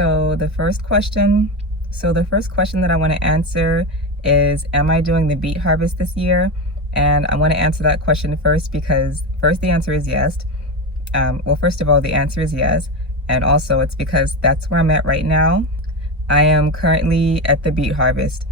So the first question that I want to answer is, am I doing the beet harvest this year? And I want to answer that question first because first the answer is yes. Well, first of all, the answer is yes. And also it's because that's where I'm at right now. I am currently at the beet harvest.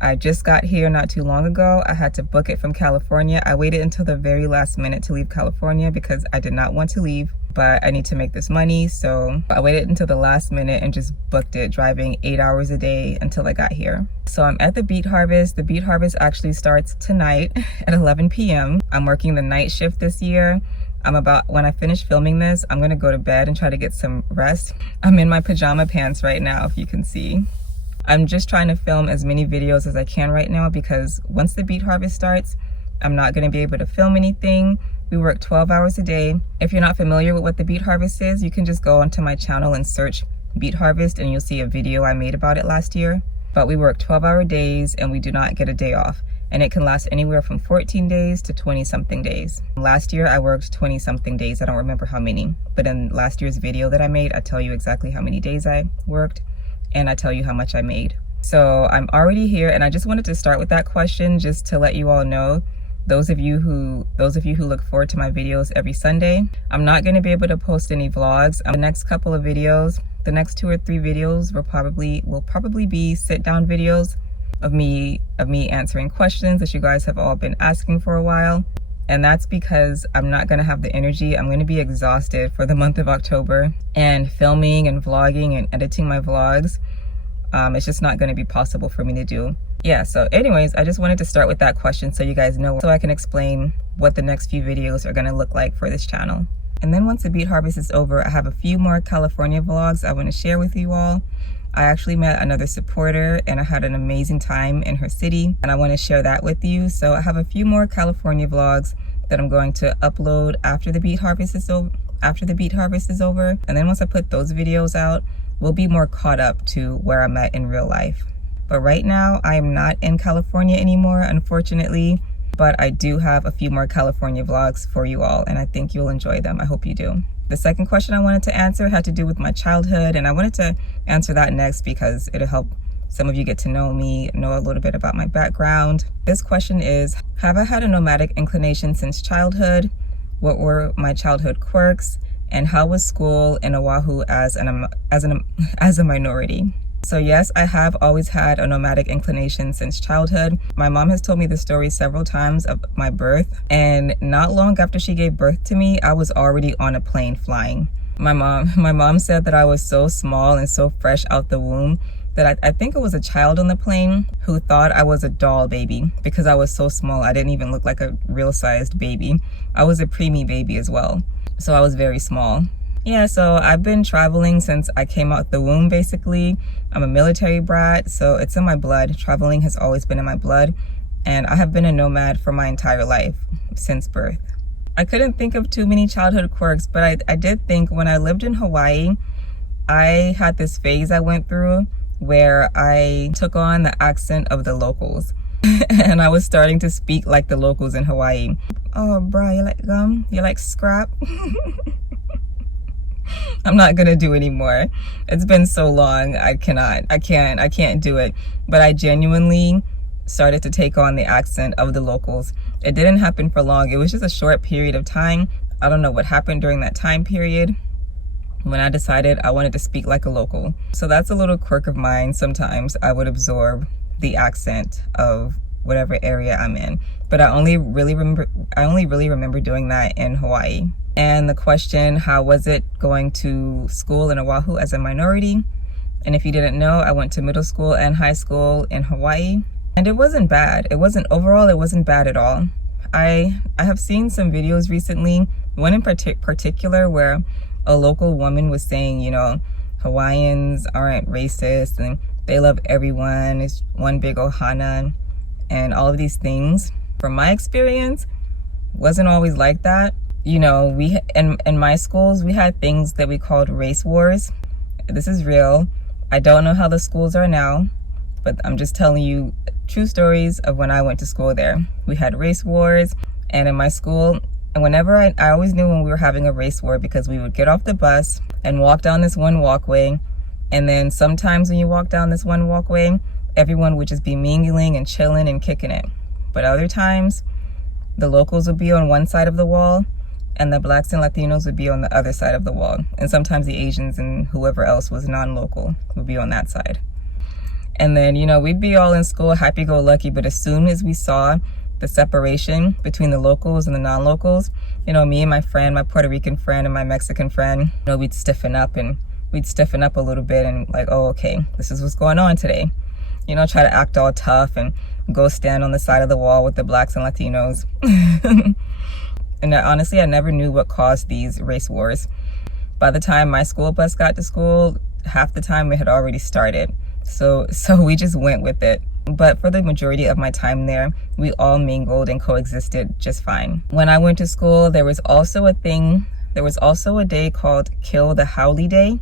I just got here not too long ago. I had to book it from California. I waited until the very last minute to leave California because I did not want to leave, but I need to make this money. So I waited until the last minute and just booked it, driving 8 hours a day until I got here. So I'm at the beet harvest. The beet harvest actually starts tonight at 11 p.m. I'm working the night shift this year. When I finish filming this, I'm gonna go to bed and try to get some rest. I'm in my pajama pants right now, if you can see. I'm just trying to film as many videos as I can right now because once the beet harvest starts, I'm not gonna be able to film anything. We work 12 hours a day. If you're not familiar with what the beet harvest is, you can just go onto my channel and search beet harvest and you'll see a video I made about it last year. But we work 12-hour days and we do not get a day off. And it can last anywhere from 14 days to 20-something days. Last year I worked 20-something days. I don't remember how many, but in last year's video that I made, I tell you exactly how many days I worked and I tell you how much I made. So I'm already here and I just wanted to start with that question just to let you all know, those of you who look forward to my videos every Sunday, I'm not going to be able to post any vlogs. The next couple of videos, the next 2 or 3 videos will probably be sit-down videos of me answering questions that you guys have all been asking for a while. And that's because I'm not going to have the energy. I'm going to be exhausted for the month of October, and filming and vlogging and editing my vlogs, it's just not going to be possible for me to do. Yeah, so anyways, I just wanted to start with that question so you guys know, so I can explain what the next few videos are going to look like for this channel. And then once the beet harvest is over, I have a few more California vlogs I want to share with you all. I actually met another supporter and I had an amazing time in her city and I want to share that with you. So I have a few more California vlogs that I'm going to upload after the beet harvest is over. And then once I put those videos out, we'll be more caught up to where I'm at in real life. But right now I am not in California anymore, unfortunately, but I do have a few more California vlogs for you all and I think you'll enjoy them. I hope you do. The second question I wanted to answer had to do with my childhood, and I wanted to answer that next because it'll help some of you get to know me, know a little bit about my background. This question is, have I had a nomadic inclination since childhood? What were my childhood quirks? And how was school in Oahu as a minority? So yes, I have always had a nomadic inclination since childhood. My mom has told me the story several times of my birth, and not long after she gave birth to me, I was already on a plane flying. My mom said that I was so small and so fresh out the womb that I think it was a child on the plane who thought I was a doll baby because I was so small. I didn't even look like a real sized baby. I was a preemie baby as well, so I was very small. Yeah, so I've been traveling since I came out the womb, basically. I'm a military brat, so it's in my blood. Traveling has always been in my blood, and I have been a nomad for my entire life since birth. I couldn't think of too many childhood quirks, but I did think when I lived in Hawaii, I had this phase I went through where I took on the accent of the locals. And I was starting to speak like the locals in Hawaii. Oh, bro, you like gum? You like scrap? I'm not gonna do anymore. It's been so long. I can't do it. But I genuinely started to take on the accent of the locals. It didn't happen for long. It was just a short period of time. I don't know what happened during that time period when I decided I wanted to speak like a local. So that's a little quirk of mine. Sometimes I would absorb the accent of whatever area I'm in. But I only really remember doing that in Hawaii. And the question, how was it going to school in Oahu as a minority? And if you didn't know, I went to middle school and high school in Hawaii. And it wasn't bad. It wasn't bad at all. I have seen some videos recently, one in particular where a local woman was saying, you know, Hawaiians aren't racist and they love everyone. It's one big ohana and all of these things. From my experience, wasn't always like that. You know, we in my schools, we had things that we called race wars. This is real. I don't know how the schools are now, but I'm just telling you true stories of when I went to school there. We had race wars, and in my school, And whenever I always knew when we were having a race war, because we would get off the bus and walk down this one walkway. And then sometimes when you walk down this one walkway, everyone would just be mingling and chilling and kicking it. But other times, the locals would be on one side of the wall and the blacks and Latinos would be on the other side of the wall. And sometimes the Asians and whoever else was non-local would be on that side. And then, you know, we'd be all in school happy-go-lucky, but as soon as we saw the separation between the locals and the non-locals, you know, me and my friend, my Puerto Rican friend and my Mexican friend, you know, we'd stiffen up a little bit and like, oh, okay, this is what's going on today. You know, try to act all tough and go stand on the side of the wall with the blacks and Latinos. And honestly, I never knew what caused these race wars. By the time my school bus got to school, half the time it had already started. So we just went with it. But for the majority of my time there, we all mingled and coexisted just fine. When I went to school, there was also a day called Kill the Howley Day.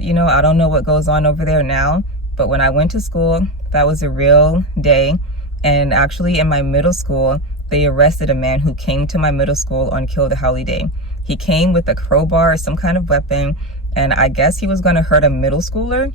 You know, I don't know what goes on over there now, but when I went to school, that was a real day. And actually in my middle school, they arrested a man who came to my middle school on Kill the Howley Day. He came with a crowbar or some kind of weapon, and I guess he was going to hurt a middle schooler,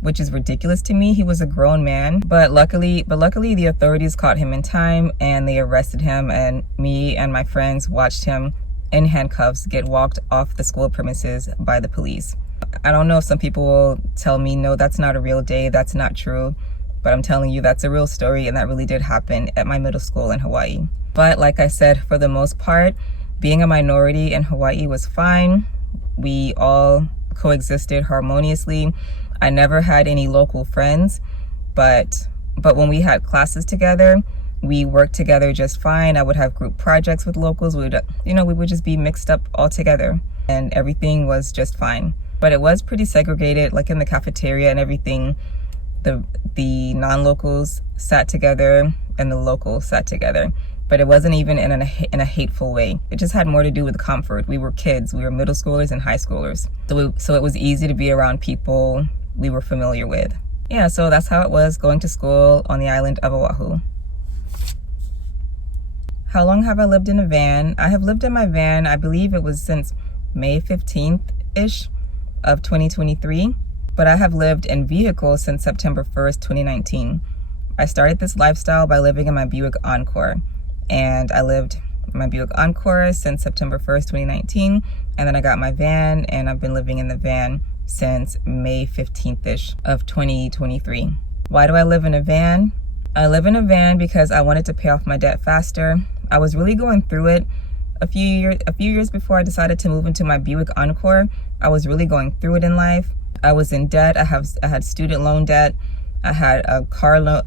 which is ridiculous to me. He was a grown man, but luckily the authorities caught him in time and they arrested him, and me and my friends watched him in handcuffs get walked off the school premises by the police. I don't know if some people will tell me, no, that's not a real day, that's not true, but I'm telling you, that's a real story, and that really did happen at my middle school in Hawaii. But like I said, for the most part, being a minority in Hawaii was fine. We all coexisted harmoniously. I never had any local friends, but when we had classes together, we worked together just fine. I would have group projects with locals. We would just be mixed up all together, and everything was just fine. But it was pretty segregated, like in the cafeteria and everything. The non-locals sat together and the locals sat together, but it wasn't even in a hateful way. It just had more to do with comfort. We were kids. We were middle schoolers and high schoolers, so it was easy to be around people we were familiar with. Yeah, so that's how it was going to school on the island of Oahu. How long have I lived in a van? I have lived in my van, I believe it was since May 15th-ish of 2023, but I have lived in vehicles since September 1st, 2019. I started this lifestyle by living in my Buick Encore, and I lived in my Buick Encore since September 1st, 2019, and then I got my van, and I've been living in the van since May 15th-ish of 2023. Why do I live in a van? I live in a van because I wanted to pay off my debt faster. I was really going through it a few years before I decided to move into my Buick Encore. I was really going through it in life. I was in debt. I had student loan debt. I had a car note.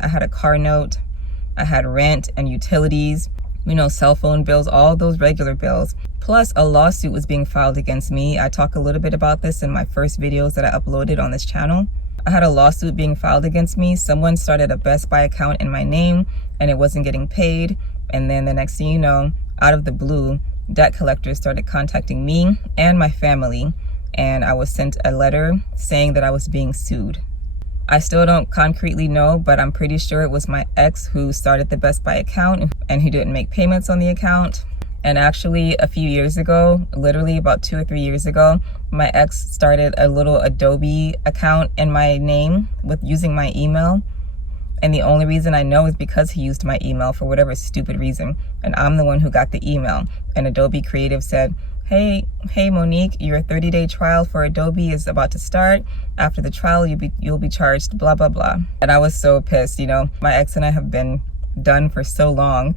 I had rent and utilities, you know, cell phone bills, all those regular bills. Plus a lawsuit was being filed against me. I talk a little bit about this in my first videos that I uploaded on this channel. I had a lawsuit being filed against me. Someone started a Best Buy account in my name and it wasn't getting paid. And then the next thing you know, out of the blue, debt collectors started contacting me and my family, and I was sent a letter saying that I was being sued. I still don't concretely know, but I'm pretty sure it was my ex who started the Best Buy account and who didn't make payments on the account. And actually a few years ago, literally about 2 or 3 years ago, my ex started a little Adobe account in my name with using my email. And the only reason I know is because he used my email for whatever stupid reason. And I'm the one who got the email. And Adobe Creative said, hey Monique, your 30-day trial for Adobe is about to start. After the trial, you'll be charged blah, blah, blah. And I was so pissed. You know, my ex and I have been done for so long.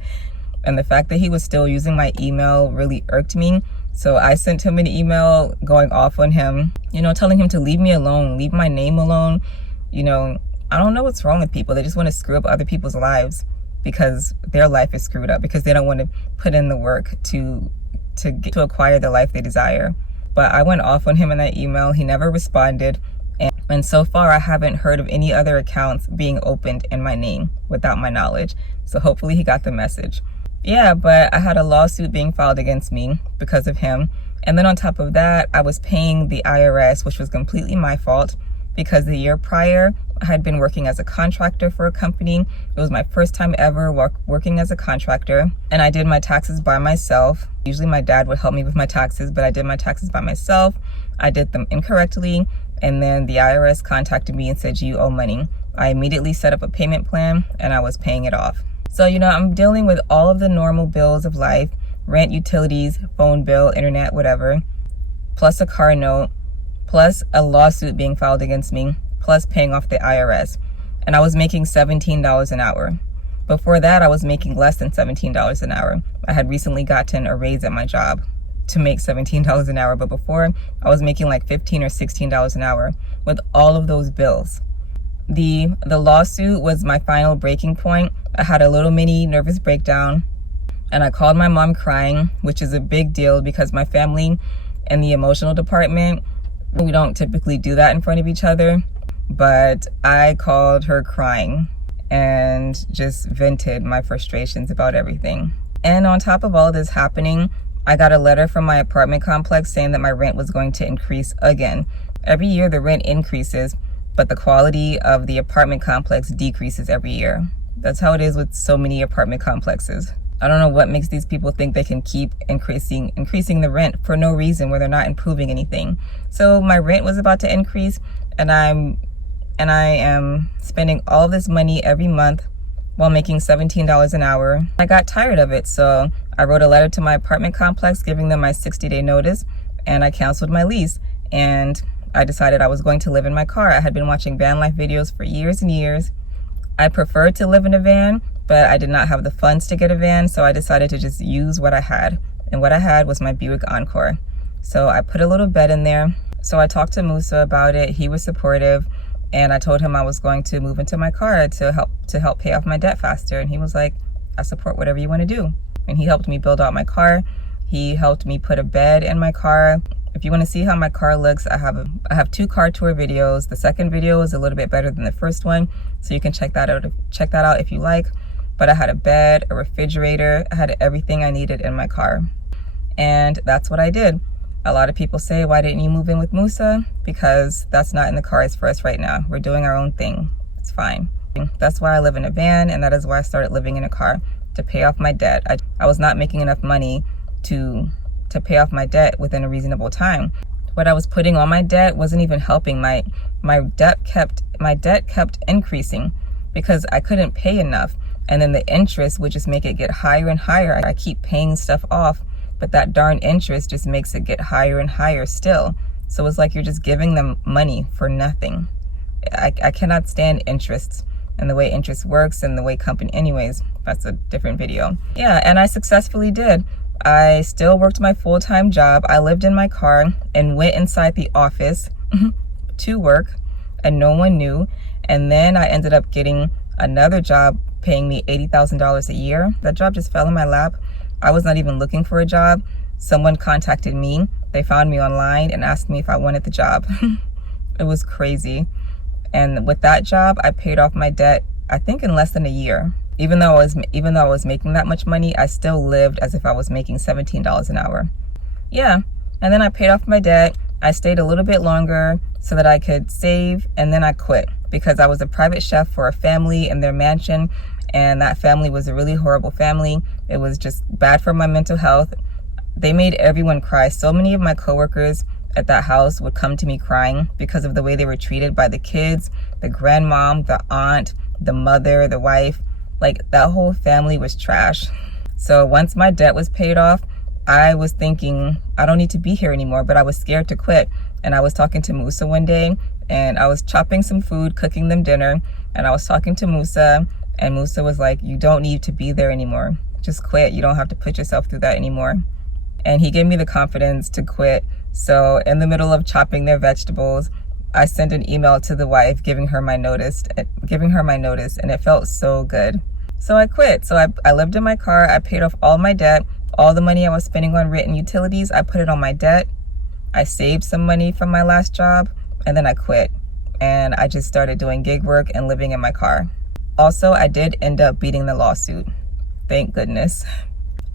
And the fact that he was still using my email really irked me. So I sent him an email going off on him, you know, telling him to leave me alone, leave my name alone. You know, I don't know what's wrong with people. They just want to screw up other people's lives because their life is screwed up, because they don't want to put in the work to acquire the life they desire. But I went off on him in that email. He never responded. And so far, I haven't heard of any other accounts being opened in my name without my knowledge. So hopefully he got the message. Yeah, but I had a lawsuit being filed against me because of him. And then on top of that, I was paying the IRS, which was completely my fault, because the year prior I had been working as a contractor for a company. It was my first time ever working as a contractor, and I did my taxes by myself. Usually my dad would help me with my taxes, but I did my taxes by myself. I did them incorrectly, and then the IRS contacted me and said, you owe money. I immediately set up a payment plan and I was paying it off. So, I'm dealing with all of the normal bills of life: rent, utilities, phone bill, internet, whatever, plus a car note, plus a lawsuit being filed against me, plus paying off the IRS. And I was making $17 an hour. Before that, I was making less than $17 an hour. I had recently gotten a raise at my job to make $17 an hour, but before I was making like $15 or $16 an hour with all of those bills. The lawsuit was my final breaking point. I had a little mini nervous breakdown, and I called my mom crying, which is a big deal because my family in the emotional department, we don't typically do that in front of each other. But I called her crying and just vented my frustrations about everything. And on top of all this happening, I got a letter from my apartment complex saying that my rent was going to increase again. Every year the rent increases, but the quality of the apartment complex decreases every year. That's how it is with so many apartment complexes. I don't know what makes these people think they can keep increasing the rent for no reason where they're not improving anything. So my rent was about to increase, and I am spending all of this money every month while making $17 an hour. I got tired of it, so I wrote a letter to my apartment complex giving them my 60-day notice, and I canceled my lease. And I decided I was going to live in my car. I had been watching van life videos for years and years. I preferred to live in a van, but I did not have the funds to get a van, so I decided to just use what I had. And what I had was my Buick Encore. So I put a little bed in there. So I talked to Musa about it. He was supportive, and I told him I was going to move into my car to help pay off my debt faster. And he was like, I support whatever you want to do. And he helped me build out my car. He helped me put a bed in my car. If you want to see how my car looks, I have 2 car tour videos. The second video is a little bit better than the first one, so you can check that out if you like. But I had a bed, a refrigerator, I had everything I needed in my car. And that's what I did. A lot of people say, why didn't you move in with Musa? Because that's not in the cards for us right now. We're doing our own thing. It's fine. That's why I live in a van, and that is why I started living in a car, to pay off my debt. I was not making enough money to pay off my debt within a reasonable time. What I was putting on my debt wasn't even helping. My debt kept increasing because I couldn't pay enough. And then the interest would just make it get higher and higher. I keep paying stuff off, but that darn interest just makes it get higher and higher still. So it's like you're just giving them money for nothing. I cannot stand interests and the way interest works and the way company, anyways, that's a different video. Yeah, and I successfully did. I still worked my full-time job. I lived in my car and went inside the office to work, and no one knew. And then I ended up getting another job paying me $80,000 a year. That job just fell in my lap. I was not even looking for a job. Someone contacted me. They found me online and asked me if I wanted the job. It was crazy. And with that job, I paid off my debt, I think in less than a year. Even though I was making that much money, I still lived as if I was making $17 an hour. Yeah, and then I paid off my debt. I stayed a little bit longer so that I could save, and then I quit because I was a private chef for a family in their mansion, and that family was a really horrible family. It was just bad for my mental health. They made everyone cry. So many of my coworkers at that house would come to me crying because of the way they were treated by the kids, the grandmom, the aunt, the mother, the wife. Like, that whole family was trash. So once my debt was paid off, I was thinking, I don't need to be here anymore, but I was scared to quit. And I was talking to Musa one day, and I was chopping some food, cooking them dinner, and I was talking to Musa, and Musa was like, you don't need to be there anymore. Just quit. You don't have to put yourself through that anymore. And he gave me the confidence to quit. So in the middle of chopping their vegetables, I sent an email to the wife giving her my notice, and it felt so good. So I quit. So I lived in my car. I paid off all my debt. All the money I was spending on rent and utilities, I put it on my debt. I saved some money from my last job, and then I quit. And I just started doing gig work and living in my car. Also, I did end up beating the lawsuit. Thank goodness.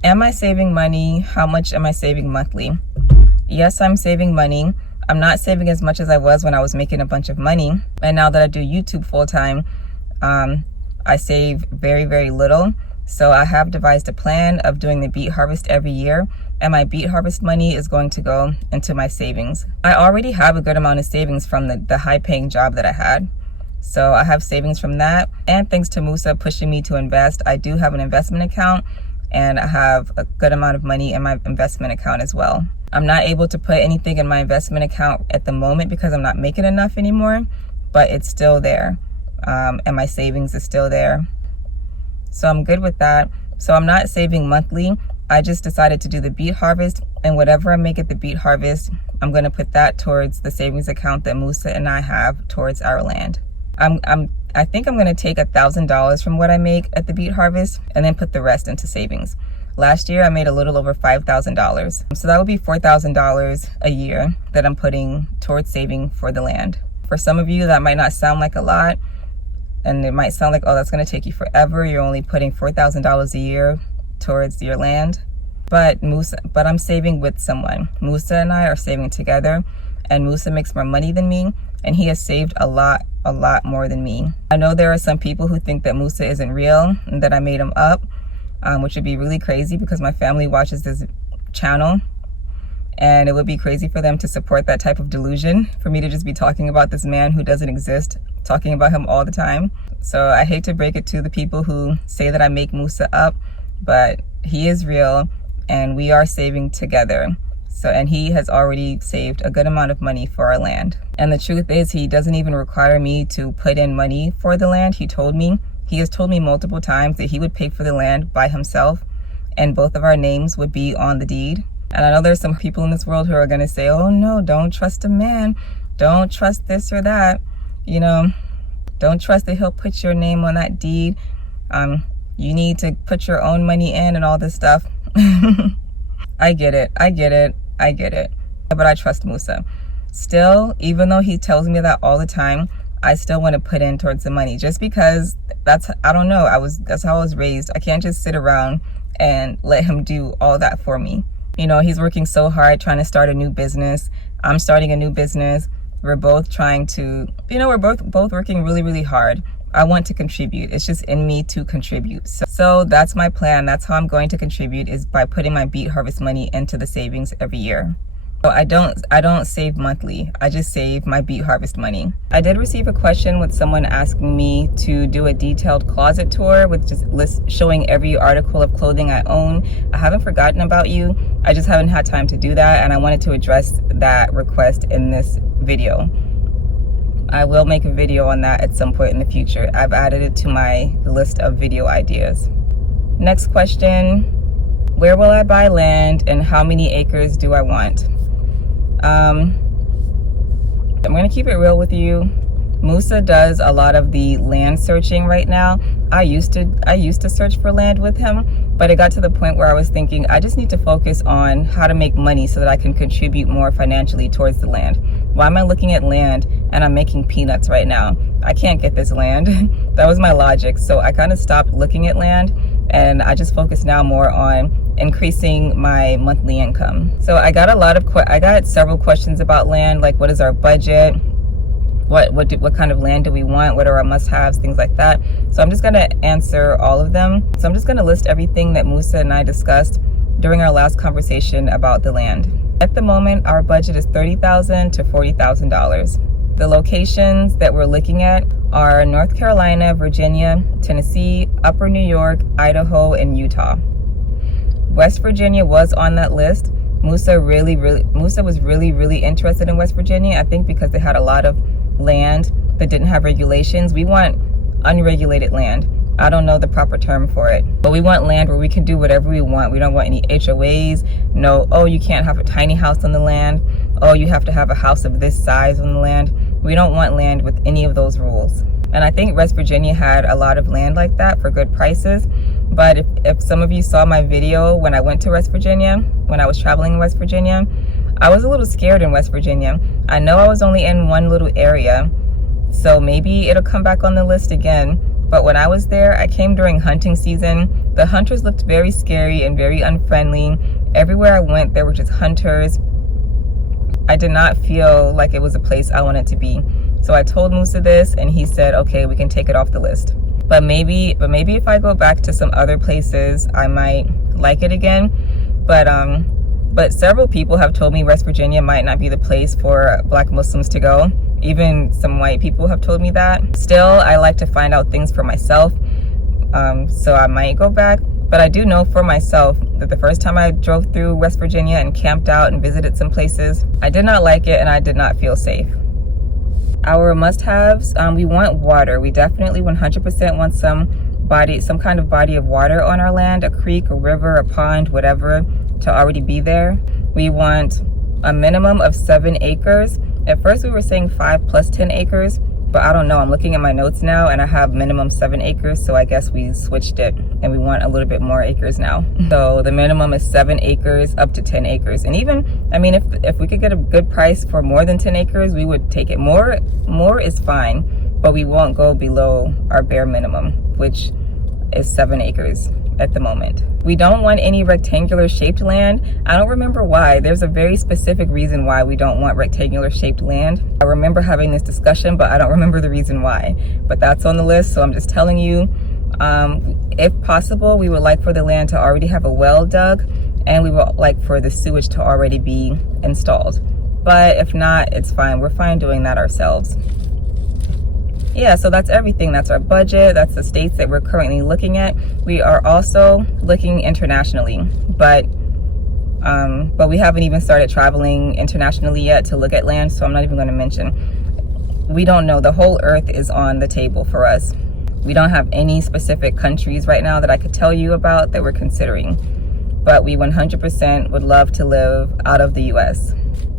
Am I saving money? How much am I saving monthly? Yes, I'm saving money. I'm not saving as much as I was when I was making a bunch of money. And now that I do YouTube full time, I save very, very little. So I have devised a plan of doing the beet harvest every year, and my beet harvest money is going to go into my savings. I already have a good amount of savings from the high paying job that I had. So I have savings from that, and thanks to Musa pushing me to invest, I do have an investment account, and I have a good amount of money in my investment account as well. I'm not able to put anything in my investment account at the moment because I'm not making enough anymore, but it's still there, and my savings is still there. So I'm good with that. So I'm not saving monthly. I just decided to do the beet harvest, and whatever I make at the beet harvest, I'm going to put that towards the savings account that Musa and I have towards our land. I think I'm going to take $1,000 from what I make at the beet harvest and then put the rest into savings. Last year I made a little over $5,000. So that would be $4,000 a year that I'm putting towards saving for the land. For some of you, that might not sound like a lot, and it might sound like, oh, that's going to take you forever. You're only putting $4,000 a year towards your land. But I'm saving with someone. Musa and I are saving together, and Musa makes more money than me, and he has saved a lot more than me. I know there are some people who think that Musa isn't real and that I made him up, which would be really crazy because my family watches this channel, and it would be crazy for them to support that type of delusion, for me to just be talking about this man who doesn't exist, talking about him all the time. So I hate to break it to the people who say that I make Musa up, but he is real, and we are saving together. So, and he has already saved a good amount of money for our land. And the truth is, he doesn't even require me to put in money for the land. He has told me multiple times that he would pay for the land by himself, and both of our names would be on the deed. And I know there's some people in this world who are going to say, oh no, don't trust a man. Don't trust this or that. You know, don't trust that he'll put your name on that deed. You need to put your own money in and all this stuff. I get it. But I trust Musa. Still, even though he tells me that all the time, I still want to put in towards the money, just because I don't know, that's how I was raised. I can't just sit around and let him do all that for me. You know, he's working so hard trying to start a new business. I'm starting a new business. We're both trying to, we're both working really, really hard. I want to contribute. It's just in me to contribute. So that's my plan. That's how I'm going to contribute, is by putting my beet harvest money into the savings every year. So I don't save monthly. I just save my beet harvest money. I did receive a question with someone asking me to do a detailed closet tour with just showing every article of clothing I own. I haven't forgotten about you. I just haven't had time to do that, and I wanted to address that request in this video. I will make a video on that at some point in the future. I've added it to my list of video ideas. Next question, where will I buy land and how many acres do I want? I'm gonna keep it real with you. Musa does a lot of the land searching right now. I used to search for land with him, but it got to the point where I was thinking, I just need to focus on how to make money so that I can contribute more financially towards the land. Why am I looking at land and I'm making peanuts right now? I can't get this land. That was my logic. So I kind of stopped looking at land, and I just focus now more on increasing my monthly income. So I got several questions about land, like what is our budget? What kind of land do we want? What are our must-haves? Things like that. So I'm just gonna answer all of them. So I'm just gonna list everything that Musa and I discussed during our last conversation about the land. At the moment, our budget is $30,000 to $40,000. The locations that we're looking at are North Carolina, Virginia, Tennessee, Upper New York, Idaho, and Utah. West Virginia was on that list. Musa was really interested in West Virginia, I think because they had a lot of land that didn't have regulations. We want unregulated land. I don't know the proper term for it, but we want land where we can do whatever we want. We don't want any HOAs. No, oh, you can't have a tiny house on the land. Oh, you have to have a house of this size on the land. We don't want land with any of those rules. And I think West Virginia had a lot of land like that for good prices. But if some of you saw my video when I went to West Virginia, when I was traveling in West Virginia, I was a little scared in West Virginia. I know I was only in one little area, so maybe it'll come back on the list again. But when I was there, I came during hunting season. The hunters looked very scary and very unfriendly. Everywhere I went, there were just hunters. I did not feel like it was a place I wanted to be. So I told Musa this, and he said, okay, we can take it off the list. But maybe if I go back to some other places, I might like it again. But several people have told me West Virginia might not be the place for Black Muslims to go. Even some white people have told me that. Still, I like to find out things for myself. So I might go back. But I do know for myself that the first time I drove through West Virginia and camped out and visited some places, I did not like it and I did not feel safe. Our must-haves, we want water. We definitely 100% want some kind of body of water on our land, a creek, a river, a pond, whatever, to already be there. We want a minimum of 7 acres. At first we were saying 5 plus 10 acres, but I don't know. I'm looking at my notes now and I have minimum 7 acres, so I guess we switched it and we want a little bit more acres now. So the minimum is 7 acres up to 10 acres. And even, I mean, if we could get a good price for more than 10 acres, we would take it. More is fine, but we won't go below our bare minimum, which is 7 acres at the moment. We don't want any rectangular shaped land. I don't remember why. There's a very specific reason why we don't want rectangular shaped land. I remember having this discussion, but I don't remember the reason why. But that's on the list, so I'm just telling you. If possible, we would like for the land to already have a well dug, and we would like for the sewage to already be installed. But if not, it's fine. We're fine doing that ourselves. Yeah, so that's everything. That's our budget. That's the states that we're currently looking at. We are also looking internationally, but we haven't even started traveling internationally yet to look at land, so I'm not even going to mention. We don't know. The whole earth is on the table for us. We don't have any specific countries right now that I could tell you about that we're considering, but we 100% would love to live out of the US.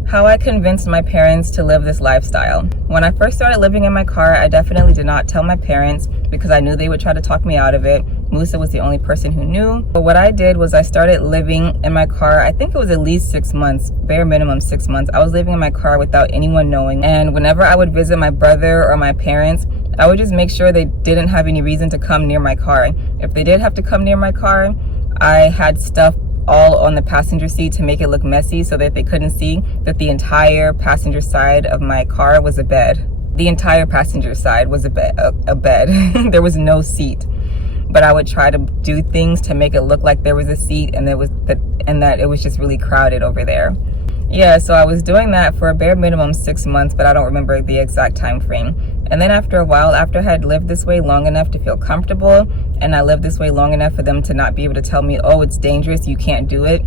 How I convinced my parents to live this lifestyle. When I first started living in my car, I definitely did not tell my parents because I knew they would try to talk me out of it. Musa was the only person who knew. But what I did was I started living in my car. I think it was at least 6 months, bare minimum 6 months. I was living in my car without anyone knowing. And whenever I would visit my brother or my parents, I would just make sure they didn't have any reason to come near my car. If they did have to come near my car, I had stuff all on the passenger seat to make it look messy so that they couldn't see that the entire passenger side of my car was a bed. The entire passenger side was a bed. There was no seat. But I would try to do things to make it look like there was a seat and that it was just really crowded over there. Yeah, so I was doing that for a bare minimum 6 months, but I don't remember the exact time frame. And then after a while, after I had lived this way long enough to feel comfortable, and I lived this way long enough for them to not be able to tell me, oh, it's dangerous, you can't do it,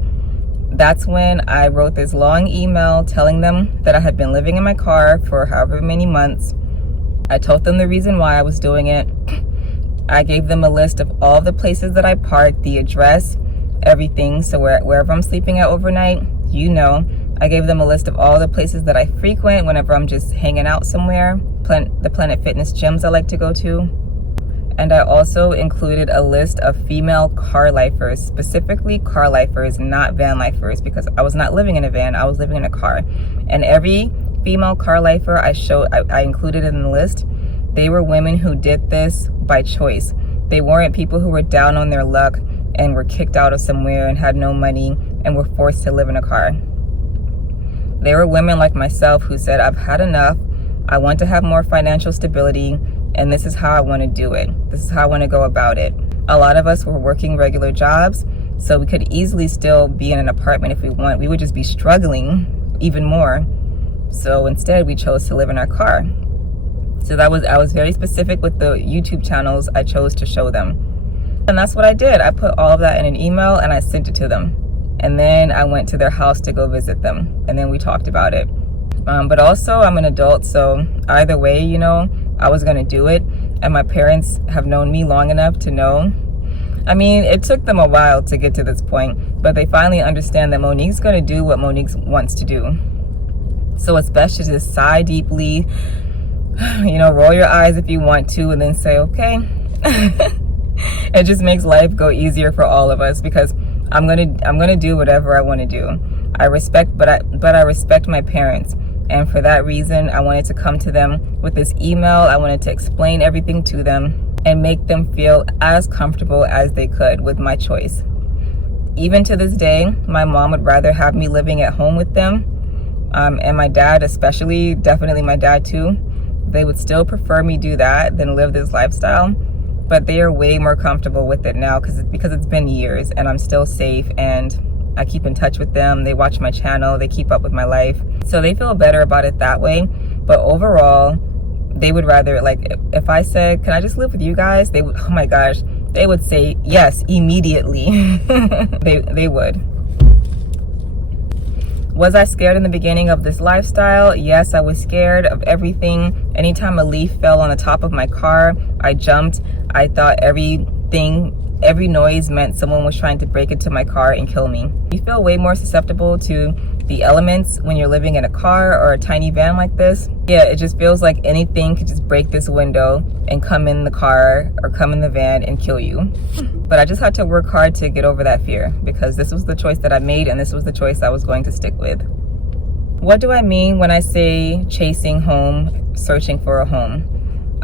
that's when I wrote this long email telling them that I had been living in my car for however many months. I told them the reason why I was doing it. I gave them a list of all the places that I parked, the address, everything. So wherever I'm sleeping at overnight, you know. I gave them a list of all the places that I frequent whenever I'm just hanging out somewhere, the Planet Fitness gyms I like to go to. And I also included a list of female car lifers, specifically car lifers, not van lifers, because I was not living in a van, I was living in a car. And every female car lifer I included in the list, they were women who did this by choice. They weren't people who were down on their luck and were kicked out of somewhere and had no money and were forced to live in a car. They were women like myself who said, I've had enough, I want to have more financial stability, and this is how I want to do it. This is how I want to go about it. A lot of us were working regular jobs, so we could easily still be in an apartment if we want. We would just be struggling even more. So instead, we chose to live in our car. So I was very specific with the YouTube channels I chose to show them. And that's what I did. I put all of that in an email and I sent it to them. And then I went to their house to go visit them. And then we talked about it. But also, I'm an adult, so either way, you know, I was going to do it. And my parents have known me long enough to know. I mean, it took them a while to get to this point, but they finally understand that Monique's going to do what Monique wants to do. So it's best to just sigh deeply, you know, roll your eyes if you want to, and then say, okay. It just makes life go easier for all of us because I'm gonna do whatever I want to do. I respect my parents, and for that reason, I wanted to come to them with this email. I wanted to explain everything to them and make them feel as comfortable as they could with my choice. Even to this day, my mom would rather have me living at home with them And my dad especially, definitely my dad too, they would still prefer me do that than live this lifestyle. But they are way more comfortable with it now because it's been years and I'm still safe and I keep in touch with them. They watch my channel, they keep up with my life. So they feel better about it that way. But overall, they would rather, like, if I said, can I just live with you guys? They would, oh my gosh, they would say yes immediately. they would. Was I scared in the beginning of this lifestyle? Yes, I was scared of everything. Anytime a leaf fell on the top of my car, I jumped. I thought every noise meant someone was trying to break into my car and kill me. You feel way more susceptible to the elements when you're living in a car or a tiny van like this. Yeah, it just feels like anything could just break this window and come in the car or come in the van and kill you. But I just had to work hard to get over that fear because this was the choice that I made and this was the choice I was going to stick with. What do I mean when I say chasing home, searching for a home?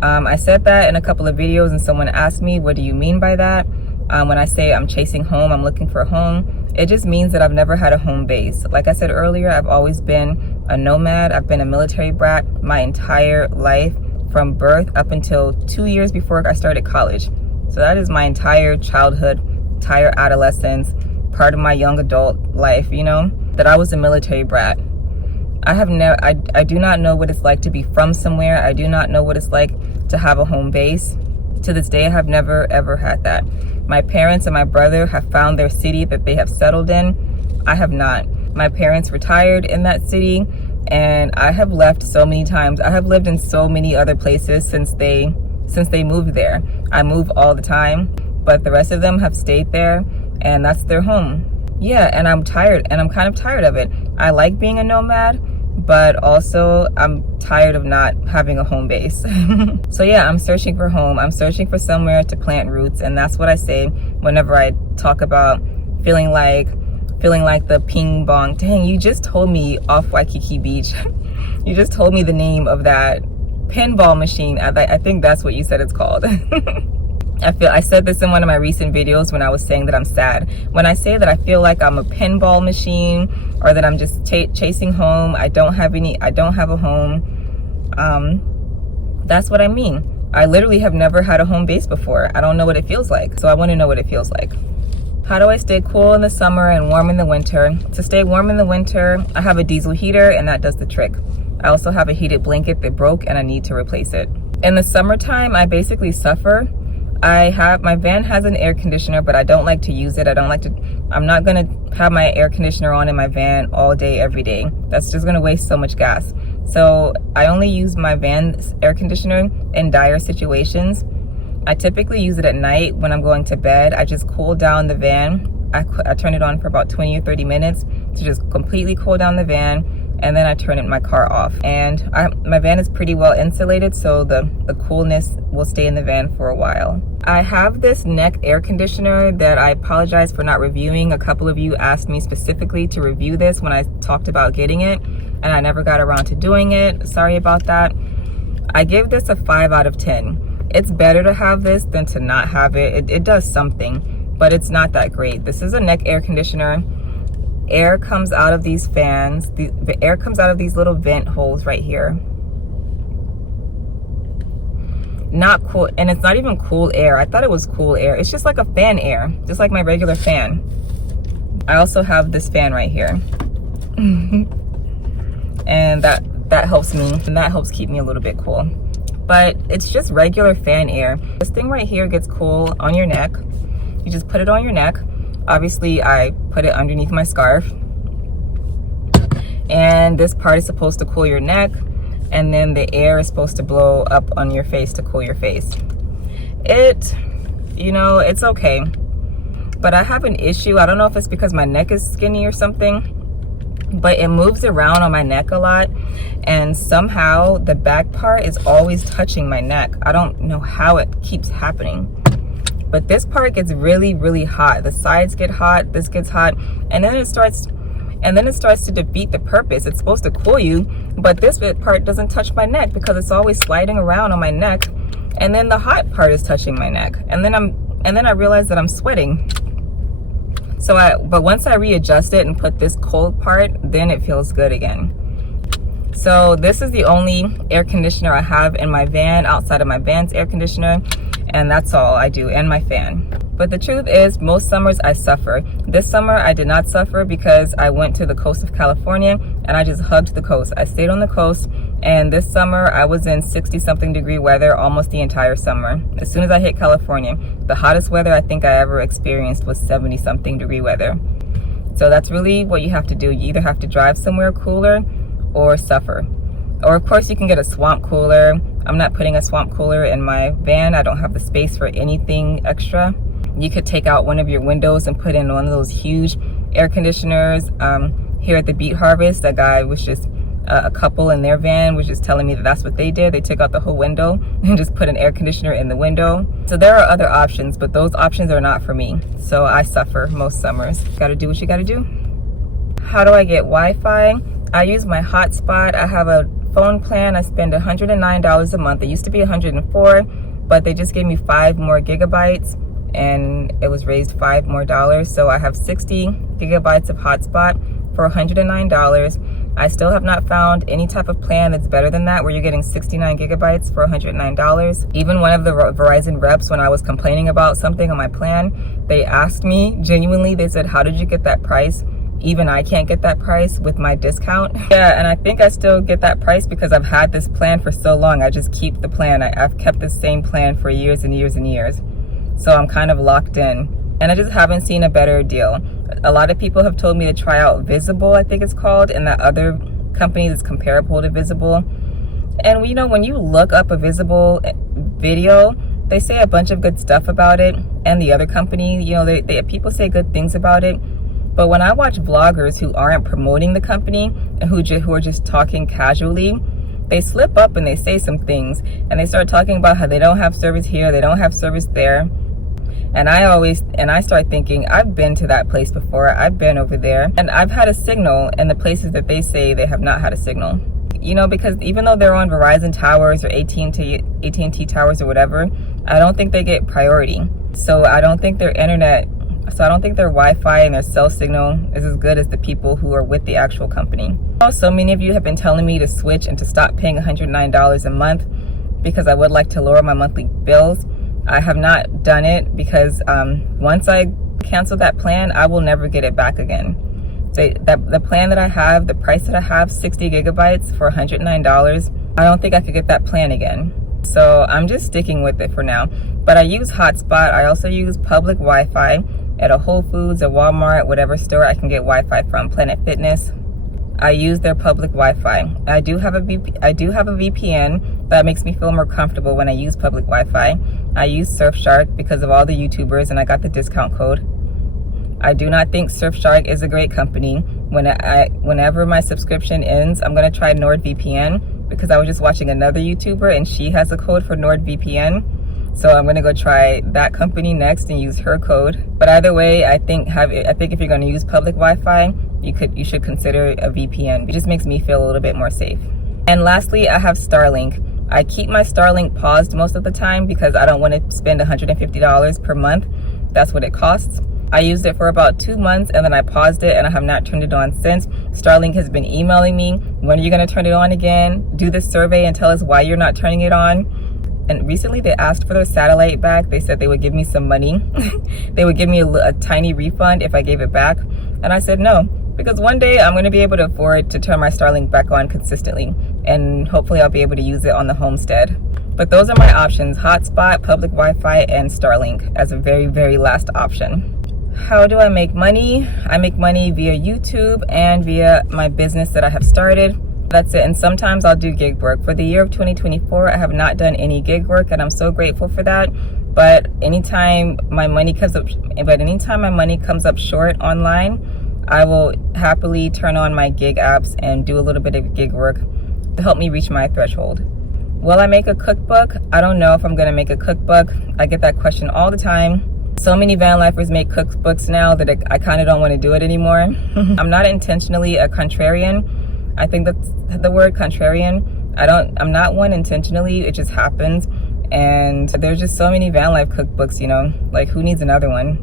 I said that in a couple of videos and someone asked me, what do you mean by that? When I say I'm chasing home, I'm looking for a home, it just means that I've never had a home base. Like I said earlier, I've always been a nomad. I've been a military brat my entire life from birth up until 2 years before I started college. So that is my entire childhood, entire adolescence, part of my young adult life, you know, that I was a military brat. I do not know what it's like to be from somewhere. I do not know what it's like to have a home base. To this day, I have never ever had that. My parents and my brother have found their city that they have settled in. I have not. My parents retired in that city and I have left so many times. I have lived in so many other places since they moved there. I move all the time, but the rest of them have stayed there and that's their home. Yeah, and I'm tired and I'm kind of tired of it. I like being a nomad, but also I'm tired of not having a home base. So yeah, I'm searching for home. I'm searching for somewhere to plant roots, and that's what I say whenever I talk about feeling like the ping pong. Dang, you just told me off Waikiki Beach. You just told me the name of that pinball machine. I think that's what you said it's called. I said this in one of my recent videos when I was saying that I'm sad. When I say that I feel like I'm a pinball machine or that I'm just chasing home, I don't have a home, that's what I mean. I literally have never had a home base before. I don't know what it feels like, so I want to know what it feels like. How do I stay cool in the summer and warm in the winter? To stay warm in the winter, I have a diesel heater and that does the trick. I also have a heated blanket that broke and I need to replace it. In the summertime, I basically suffer. My van has an air conditioner, but I don't like to use it. I'm not gonna have my air conditioner on in my van all day, every day. That's just gonna waste so much gas. So I only use my van's air conditioner in dire situations. I typically use it at night when I'm going to bed. I just cool down the van. I turn it on for about 20 or 30 minutes to just completely cool down the van, and then I turn my car off. And my van is pretty well insulated, so the coolness will stay in the van for a while. I have this neck air conditioner that I apologize for not reviewing. A couple of you asked me specifically to review this when I talked about getting it, and I never got around to doing it. Sorry about that. I give this a 5 out of 10. It's better to have this than to not have it. It does something, but it's not that great. This is a neck air conditioner. Air comes out of these fans. The air comes out of these little vent holes right here. Not cool, and it's not even cool air. I thought it was cool air. It's just like a fan air, just like my regular fan. I also have this fan right here. And that helps me, and that helps keep me a little bit cool. But it's just regular fan air. This thing right here gets cool on your neck. You just put it on your neck. Obviously, I put it underneath my scarf. And this part is supposed to cool your neck. And then the air is supposed to blow up on your face to cool your face. It's okay. But I have an issue. I don't know if it's because my neck is skinny or something, but it moves around on my neck a lot. And somehow the back part is always touching my neck. I don't know how it keeps happening. But this part gets really, really hot. The sides get hot, this gets hot, and then it starts to defeat the purpose. It's supposed to cool you, but this part doesn't touch my neck because it's always sliding around on my neck, and then the hot part is touching my neck, and then I realize that I'm sweating. But once I readjust it and put this cold part, then it feels good again. So this is the only air conditioner I have in my van outside of my van's air conditioner, and that's all I do, and my fan. But the truth is, most summers I suffer. This summer I did not suffer because I went to the coast of California and I just hugged the coast. I stayed on the coast, and this summer I was in 60-something degree weather almost the entire summer. As soon as I hit California, the hottest weather I think I ever experienced was 70-something degree weather. So that's really what you have to do. You either have to drive somewhere cooler or suffer. Or of course you can get a swamp cooler. I'm not putting a swamp cooler in my van. I don't have the space for anything extra. You could take out one of your windows and put in one of those huge air conditioners. Here at the Beet Harvest, a guy was just, a couple in their van was just telling me that that's what they did. They took out the whole window and just put an air conditioner in the window. So there are other options, but those options are not for me. So I suffer most summers. Gotta do what you gotta do. How do I get Wi-Fi? I use my hotspot. I have a phone plan. I spend $109 a month. It used to be $104, but they just gave me 5 more gigabytes and it was raised $5 more. So I have 60 gigabytes of hotspot for $109. I still have not found any type of plan that's better than that, where you're getting 69 gigabytes for $109. Even one of the Verizon reps, when I was complaining about something on my plan, they asked me genuinely, they said, how did you get that price? Even I can't get that price with my discount. Yeah, and I think I still get that price because I've had this plan for so long. I just keep the plan. I've kept the same plan for years and years and years. So I'm kind of locked in. And I just haven't seen a better deal. A lot of people have told me to try out Visible, I think it's called, and that other company that's comparable to Visible. And you know, when you look up a Visible video, they say a bunch of good stuff about it. And the other company, you know, people say good things about it. But when I watch vloggers who aren't promoting the company and who are just talking casually, they slip up and they say some things and they start talking about how they don't have service here, they don't have service there. And I start thinking, I've been to that place before, I've been over there, and I've had a signal in the places that they say they have not had a signal. You know, because even though they're on Verizon towers or AT&T towers or whatever, I don't think they get priority. So I don't think their Wi-Fi and their cell signal is as good as the people who are with the actual company. So many of you have been telling me to switch and to stop paying $109 a month because I would like to lower my monthly bills. I have not done it because once I cancel that plan, I will never get it back again. So the plan that I have, the price that I have, 60 gigabytes for $109, I don't think I could get that plan again. So I'm just sticking with it for now. But I use hotspot. I also use public Wi-Fi at a Whole Foods, a Walmart, whatever store I can get Wi-Fi from, Planet Fitness. I use their public Wi-Fi. I do have a VPN that makes me feel more comfortable when I use public Wi-Fi. I use Surfshark because of all the YouTubers and I got the discount code. I do not think Surfshark is a great company. Whenever my subscription ends, I'm gonna try NordVPN because I was just watching another YouTuber and she has a code for NordVPN. So I'm gonna go try that company next and use her code. But either way, I think if you're gonna use public Wi-Fi, you should consider a VPN. It just makes me feel a little bit more safe. And lastly, I have Starlink. I keep my Starlink paused most of the time because I don't want to spend $150 per month. That's what it costs. I used it for about 2 months and then I paused it and I have not turned it on since. Starlink has been emailing me, when are you going to turn it on again? Do this survey and tell us why you're not turning it on. And recently they asked for their satellite back. They said they would give me some money. They would give me a tiny refund if I gave it back. And I said no, because one day I'm going to be able to afford to turn my Starlink back on consistently. And hopefully I'll be able to use it on the homestead. But those are my options: hotspot, public Wi-Fi, and Starlink as a very, very last option. How do I make money? I make money via YouTube and via my business that I have started. That's it. And sometimes I'll do gig work. For the year of 2024, I have not done any gig work, and I'm so grateful for that. But anytime my money comes up short online, I will happily turn on my gig apps and do a little bit of gig work to help me reach my threshold. Will I make a cookbook? I don't know if I'm gonna make a cookbook. I get that question all the time. So many van lifers make cookbooks now that I kind of don't want to do it anymore. I'm not intentionally a contrarian. I think that's the word, contrarian. I'm not one intentionally, it just happens. And there's just so many van life cookbooks, you know, like who needs another one?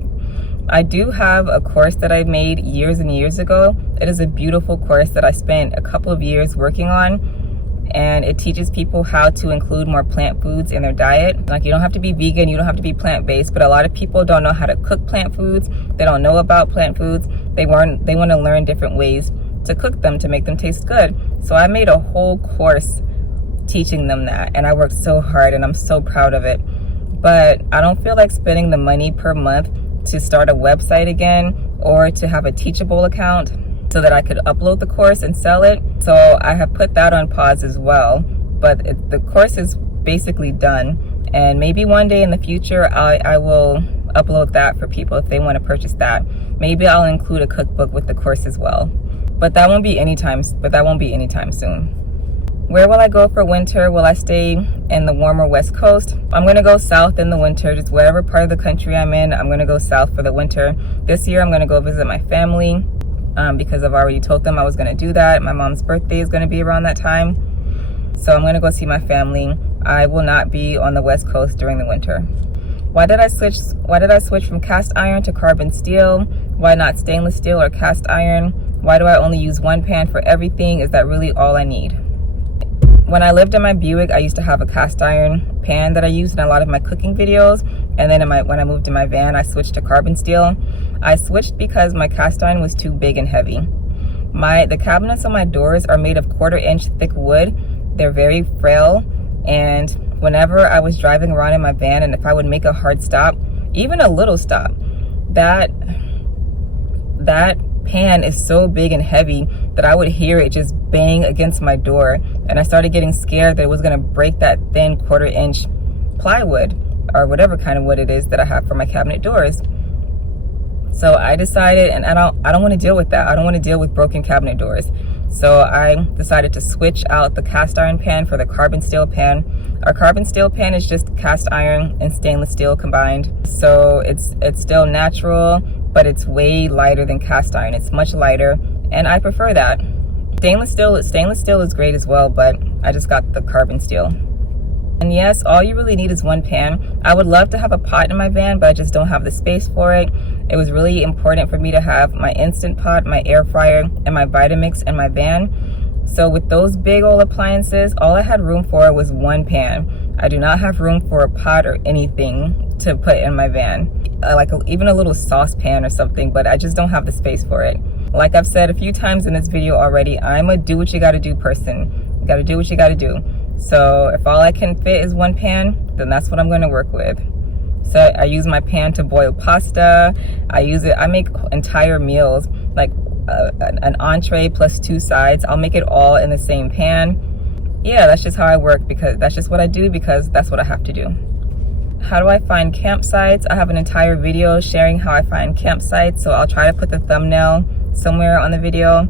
I do have a course that I made years and years ago. It is a beautiful course that I spent a couple of years working on, and it teaches people how to include more plant foods in their diet. Like, you don't have to be vegan, you don't have to be plant-based, but a lot of people don't know how to cook plant foods. They don't know about plant foods. They want to learn different ways to cook them to make them taste good. So I made a whole course teaching them that, and I worked so hard and I'm so proud of it. But I don't feel like spending the money per month to start a website again or to have a Teachable account so that I could upload the course and sell it. So I have put that on pause as well, but the course is basically done, and maybe one day in the future I will upload that for people if they want to purchase that. Maybe I'll include a cookbook with the course as well, but that won't be anytime soon. Where will I go for winter? Will I stay in the warmer West Coast? I'm gonna go south in the winter, just whatever part of the country I'm in, I'm gonna go south for the winter. This year I'm gonna go visit my family because I've already told them I was gonna do that. My mom's birthday is gonna be around that time. So I'm gonna go see my family. I will not be on the West Coast during the winter. Why did I switch from cast iron to carbon steel? Why not stainless steel or cast iron? Why do I only use one pan for everything? Is that really all I need? When I lived in my Buick, I used to have a cast iron pan that I used in a lot of my cooking videos. And then when I moved to my van, I switched to carbon steel. I switched because my cast iron was too big and heavy. The cabinets on my doors are made of 1/4 inch thick wood. They're very frail. And whenever I was driving around in my van, and if I would make a hard stop, even a little stop, that pan is so big and heavy that I would hear it just bang against my door, and I started getting scared that it was going to break that thin 1/4 inch plywood or whatever kind of wood it is that I have for my cabinet doors. So I decided, and I don't want to deal with that. I don't want to deal with broken cabinet doors. So I decided to switch out the cast iron pan for the carbon steel pan. Our carbon steel pan is just cast iron and stainless steel combined. So it's still natural, but it's way lighter than cast iron. It's much lighter, and I prefer that. Stainless steel is great as well, but I just got the carbon steel. And yes, all you really need is one pan. I would love to have a pot in my van, but I just don't have the space for it. It was really important for me to have my Instant Pot, my air fryer, and my Vitamix in my van. So with those big old appliances, all I had room for was one pan. I do not have room for a pot or anything to put in my van. Even a little saucepan or something, but I just don't have the space for it. Like I've said a few times in this video already, I'm a do what you gotta do person. You gotta do what you gotta do. So if all I can fit is one pan, then that's what I'm gonna work with. So I use my pan to boil pasta. I make entire meals, like an entree plus 2 sides. I'll make it all in the same pan. Yeah, that's just how I work, because that's just what I do, because that's what I have to do. How do I find campsites? I have an entire video sharing how I find campsites, so I'll try to put the thumbnail somewhere on the video,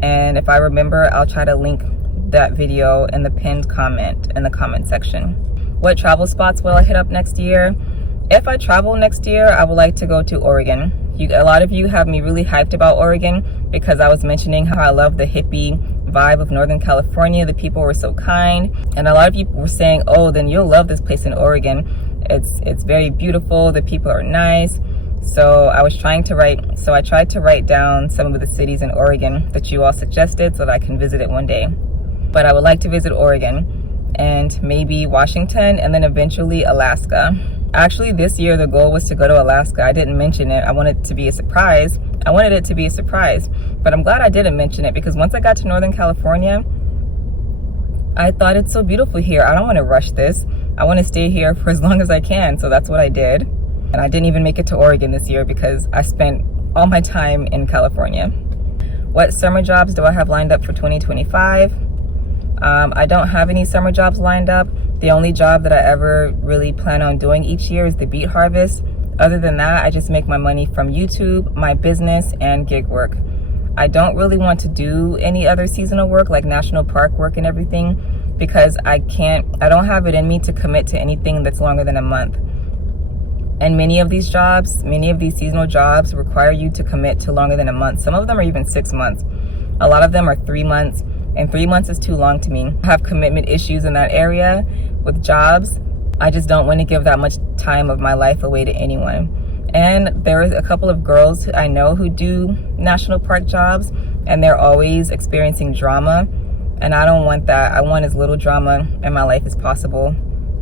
and if I remember, I'll try to link that video in the pinned comment in the comment section. What travel spots will I hit up next year? If I travel next year, I would like to go to Oregon. A lot of you have me really hyped about Oregon because I was mentioning how I love the hippie vibe of Northern California. The people were so kind, and a lot of people were saying, oh, then you'll love this place in Oregon. It's very beautiful, the people are nice. So I tried to write down some of the cities in Oregon that you all suggested so that I can visit it one day. But I would like to visit Oregon and maybe Washington, and then eventually Alaska. Actually, this year the goal was to go to Alaska. I didn't mention it. I wanted it to be a surprise, but I'm glad I didn't mention it, because once I got to Northern California, I thought it's so beautiful here. I don't want to rush this. I want to stay here for as long as I can. So that's what I did. And I didn't even make it to Oregon this year because I spent all my time in California. What summer jobs do I have lined up for 2025? I don't have any summer jobs lined up. The only job that I ever really plan on doing each year is the beet harvest. Other than that, I just make my money from YouTube, my business, and gig work. I don't really want to do any other seasonal work like national park work and everything, because I don't have it in me to commit to anything that's longer than a month. And many of these seasonal jobs require you to commit to longer than a month. Some of them are even 6 months. A lot of them are 3 months, and 3 months is too long to me. I have commitment issues in that area with jobs. I just don't want to give that much time of my life away to anyone. And there's a couple of girls who I know who do national park jobs, and they're always experiencing drama, and I don't want that. I want as little drama in my life as possible.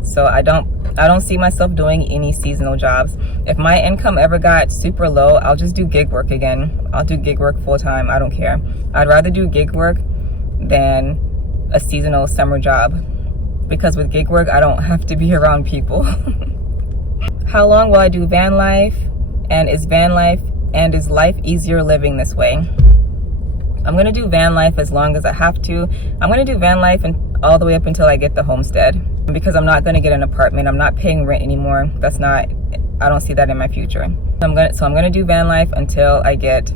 So I don't see myself doing any seasonal jobs. If my income ever got super low, I'll just do gig work again. I'll do gig work full time. I don't care. I'd rather do gig work than a seasonal summer job, because with gig work, I don't have to be around people. How long will I do van life? And is life easier living this way? I'm gonna do van life as long as I have to. I'm gonna do van life all the way up until I get the homestead, because I'm not gonna get an apartment. I'm not paying rent anymore. I don't see that in my future. I'm gonna do van life until I get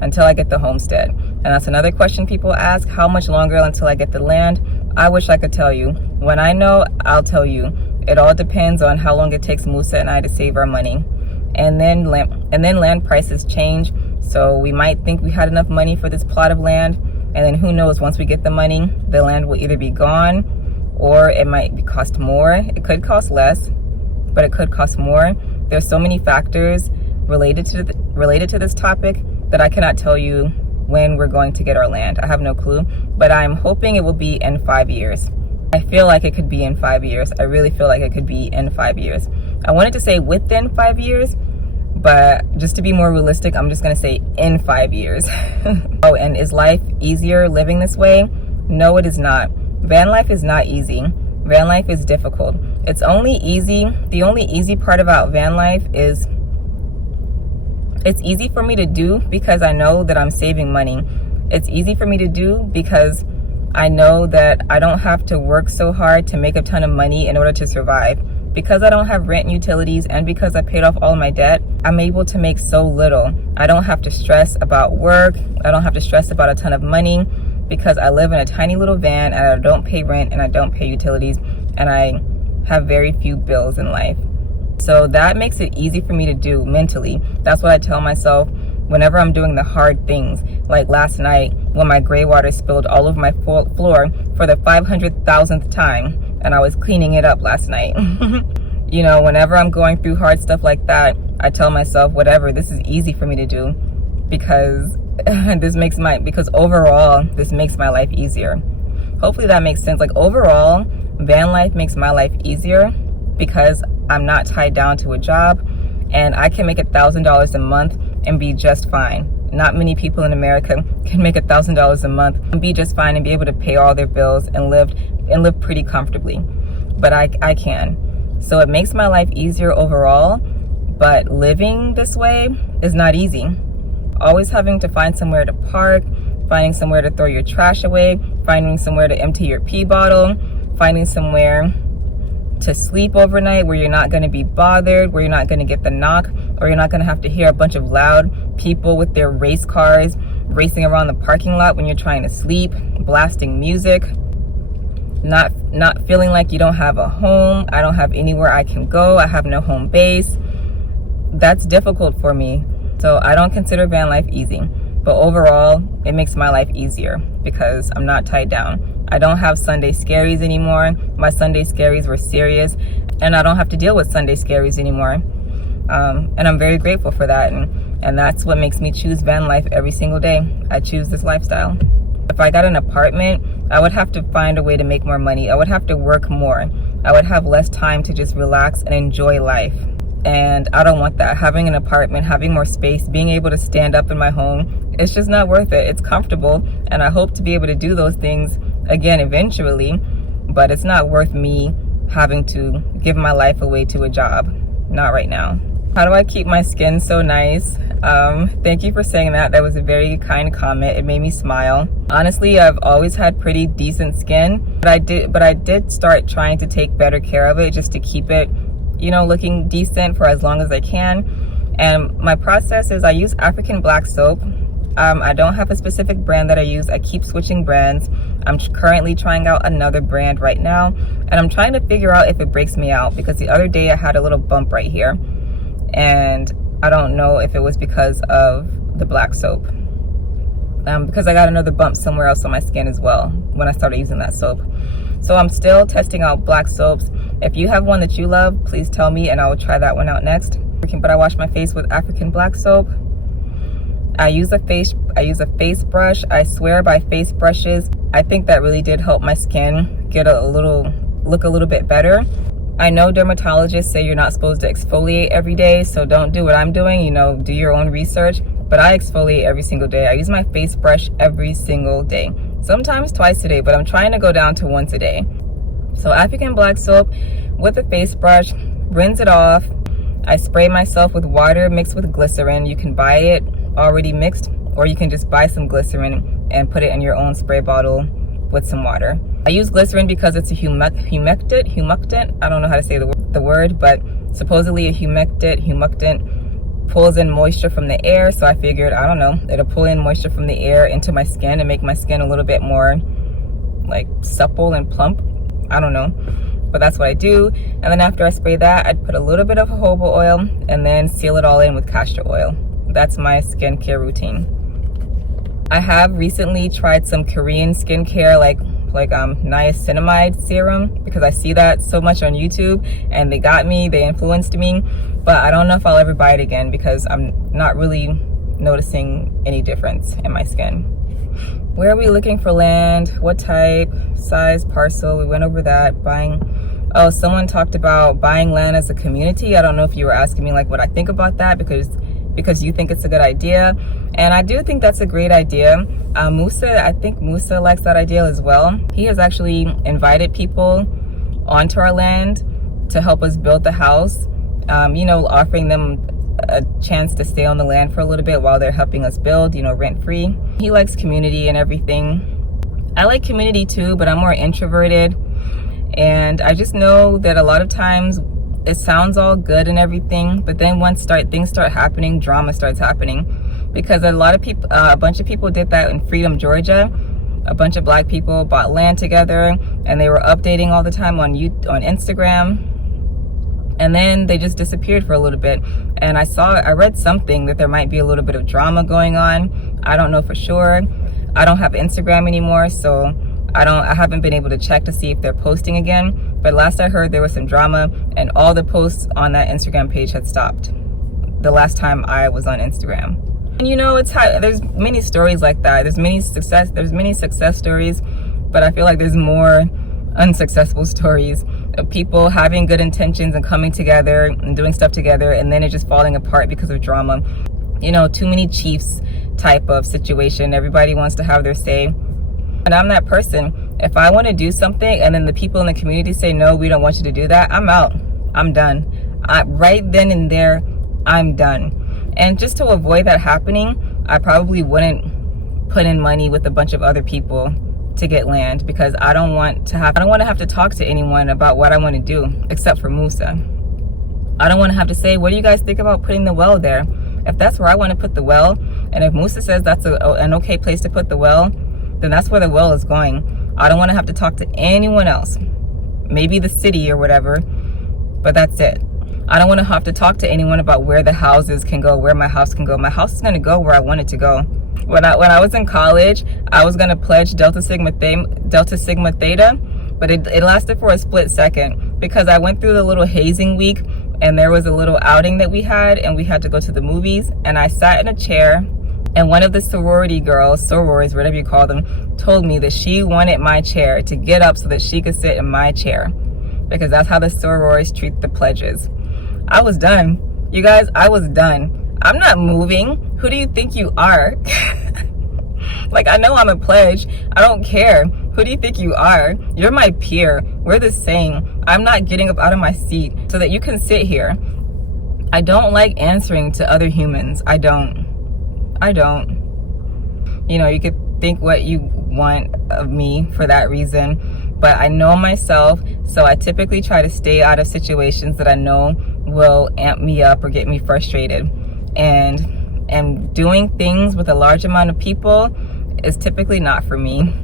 the homestead. And that's another question people ask: how much longer until I get the land? I wish I could tell you. When I know, I'll tell you. It all depends on how long it takes Musa and I to save our money. And then land prices change. So we might think we had enough money for this plot of land, and then who knows, once we get the money, the land will either be gone, or it might cost more. It could cost less, but it could cost more. There's so many factors related to this topic that I cannot tell you when we're going to get our land. I have no clue, but I'm hoping it will be in 5 years. I feel like it could be in 5 years. I really feel like it could be in 5 years. I wanted to say within 5 years, but just to be more realistic, I'm just gonna say in 5 years. Oh, and is life easier living this way? No, it is not. Van life is not easy. Van life is difficult. It's only easy. The only easy part about van life is it's easy for me to do because I know that I'm saving money. It's easy for me to do because I know that I don't have to work so hard to make a ton of money in order to survive. Because I don't have rent and utilities, and because I paid off all of my debt, I'm able to make so little. I don't have to stress about work. I don't have to stress about a ton of money, because I live in a tiny little van and I don't pay rent and I don't pay utilities, and I have very few bills in life. So that makes it easy for me to do mentally. That's what I tell myself whenever I'm doing the hard things. Like last night when my gray water spilled all over my floor for the 500,000th time, and I was cleaning it up last night. You know, whenever I'm going through hard stuff like that, I tell myself, whatever, this is easy for me to do, because because overall, this makes my life easier. Hopefully that makes sense. Like overall, van life makes my life easier because I'm not tied down to a job, and I can make $1,000 a month and be just fine. Not many people in America can make $1,000 a month and be just fine and be able to pay all their bills and live pretty comfortably. But I can. So it makes my life easier overall, but living this way is not easy. Always having to find somewhere to park, finding somewhere to throw your trash away, finding somewhere to empty your pee bottle, finding somewhere to sleep overnight where you're not going to be bothered, where you're not going to get the knock, or you're not going to have to hear a bunch of loud people with their race cars racing around the parking lot when you're trying to sleep, blasting music, not feeling like you don't have a home. I don't have anywhere I can go. I have no home base. That's difficult for me. So I don't consider van life easy, but overall it makes my life easier because I'm not tied down. I don't have Sunday scaries anymore. My Sunday scaries were serious, and I don't have to deal with Sunday scaries anymore. And I'm very grateful for that. And that's what makes me choose van life every single day. I choose this lifestyle. If I got an apartment, I would have to find a way to make more money. I would have to work more. I would have less time to just relax and enjoy life. And I don't want that. Having an apartment, having more space, being able to stand up in my home, it's just not worth it. It's comfortable, and I hope to be able to do those things again eventually, but it's not worth me having to give my life away to a job. Not right now. How do I keep my skin so nice? Thank you for saying that. That was a very kind comment. It made me smile. Honestly, I've always had pretty decent skin, but I did start trying to take better care of it just to keep it, you know, looking decent for as long as I can. And my process is I use African black soap. I don't have a specific brand that I use. I keep switching brands. I'm currently trying out another brand right now, and I'm trying to figure out if it breaks me out, because the other day I had a little bump right here, and I don't know if it was because of the black soap, because I got another bump somewhere else on my skin as well when I started using that soap. So I'm still testing out black soaps. If you have one that you love, please tell me and I will try that one out next. but I wash my face with African black soap. I use a face brush. I swear by face brushes. I think that really did help my skin get look a little bit better. I know dermatologists say you're not supposed to exfoliate every day, so don't do what I'm doing, you know, do your own research. But I exfoliate every single day. I use my face brush every single day. Sometimes twice a day, but I'm trying to go down to once a day. So African black soap with a face brush, rinse it off. I spray myself with water mixed with glycerin. You can buy it already mixed, or you can just buy some glycerin and put it in your own spray bottle with some water. I use glycerin because it's a humectant. I don't know how to say the word, but supposedly a humectant pulls in moisture from the air. So I figured, I don't know, it'll pull in moisture from the air into my skin and make my skin a little bit more like supple and plump. I don't know, but that's what I do. And then after I spray that, I'd put a little bit of jojoba oil and then seal it all in with castor oil. That's my skincare routine. I have recently tried some Korean skincare like niacinamide serum, because I see that so much on YouTube and they influenced me, but I don't know if I'll ever buy it again because I'm not really noticing any difference in my skin. Where are we looking for land? What type, size, parcel? We went over that. Oh, someone talked about buying land as a community. I don't know if you were asking me like what I think about that because you think it's a good idea. And I do think that's a great idea. I think Musa likes that idea as well. He has actually invited people onto our land to help us build the house, you know, offering them a chance to stay on the land for a little bit while they're helping us build, you know, rent-free. He likes community and everything. I like community too, but I'm more introverted. And I just know that a lot of times it sounds all good and everything, but then once things start happening, drama starts happening. Because a bunch of people did that in Freedom, Georgia. A bunch of black people bought land together and they were updating all the time on Instagram. And then they just disappeared for a little bit. And I read something that there might be a little bit of drama going on. I don't know for sure. I don't have Instagram anymore, so I haven't been able to check to see if they're posting again. But last I heard, there was some drama and all the posts on that Instagram page had stopped the last time I was on Instagram. And you know, there's many stories like that. There's many success stories, but I feel like there's more unsuccessful stories of people having good intentions and coming together and doing stuff together, and then it just falling apart because of drama. You know, too many chiefs type of situation. Everybody wants to have their say. And I'm that person. If I want to do something and then the people in the community say, no, we don't want you to do that, I'm out. I'm done. Right then and there, I'm done. And just to avoid that happening, I probably wouldn't put in money with a bunch of other people to get land, because I don't want to have to talk to anyone about what I want to do except for Musa. I don't want to have to say, what do you guys think about putting the well there? If that's where I want to put the well, and if Musa says that's an okay place to put the well, then that's where the well is going. I don't want to have to talk to anyone else. Maybe the city or whatever, but that's it. I don't want to have to talk to anyone about where the houses can go, where my house can go. My house is going to go where I want it to go. When I was in college, I was going to pledge Delta Sigma Theta, but it lasted for a split second because I went through the little hazing week and there was a little outing that we had and we had to go to the movies, and I sat in a chair and one of the sorority girls, sorors, whatever you call them, told me that she wanted my chair to get up so that she could sit in my chair, because that's how the sorors treat the pledges. I was done. You guys, I was done. I'm not moving. Who do you think you are? Like, I know I'm a pledge. I don't care. Who do you think you are? You're my peer. We're the same. I'm not getting up out of my seat so that you can sit here. I don't like answering to other humans. I don't. You know, you could think what you want of me for that reason, but I know myself, so I typically try to stay out of situations that I know will amp me up or get me frustrated. And doing things with a large amount of people is typically not for me,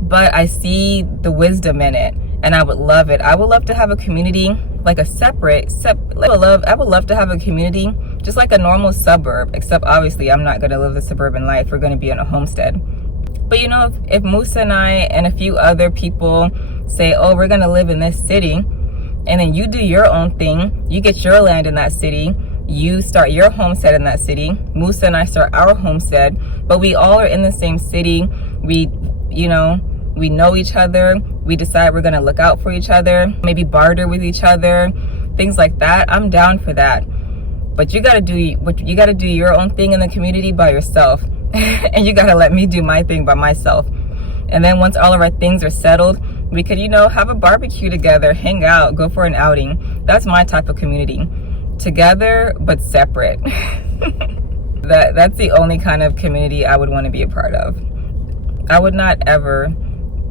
but I see the wisdom in it and I would love it. I would love to have a community, like a I would love to have a community just like a normal suburb, except obviously I'm not going to live the suburban life. We're going to be in a homestead. But you know, if Musa and I and a few other people say, oh, we're going to live in this city, and then you do your own thing, you get your land in that city, You start your homestead in that city. Musa and I start our homestead, but we all are in the same city. We know each other. We decide we're gonna look out for each other, maybe barter with each other, things like that. I'm down for that. But you gotta do your own thing in the community by yourself. And you gotta let me do my thing by myself. And then once all of our things are settled, we could, have a barbecue together, hang out, go for an outing. That's my type of community. Together, but separate. That's the only kind of community I would want to be a part of. I would not ever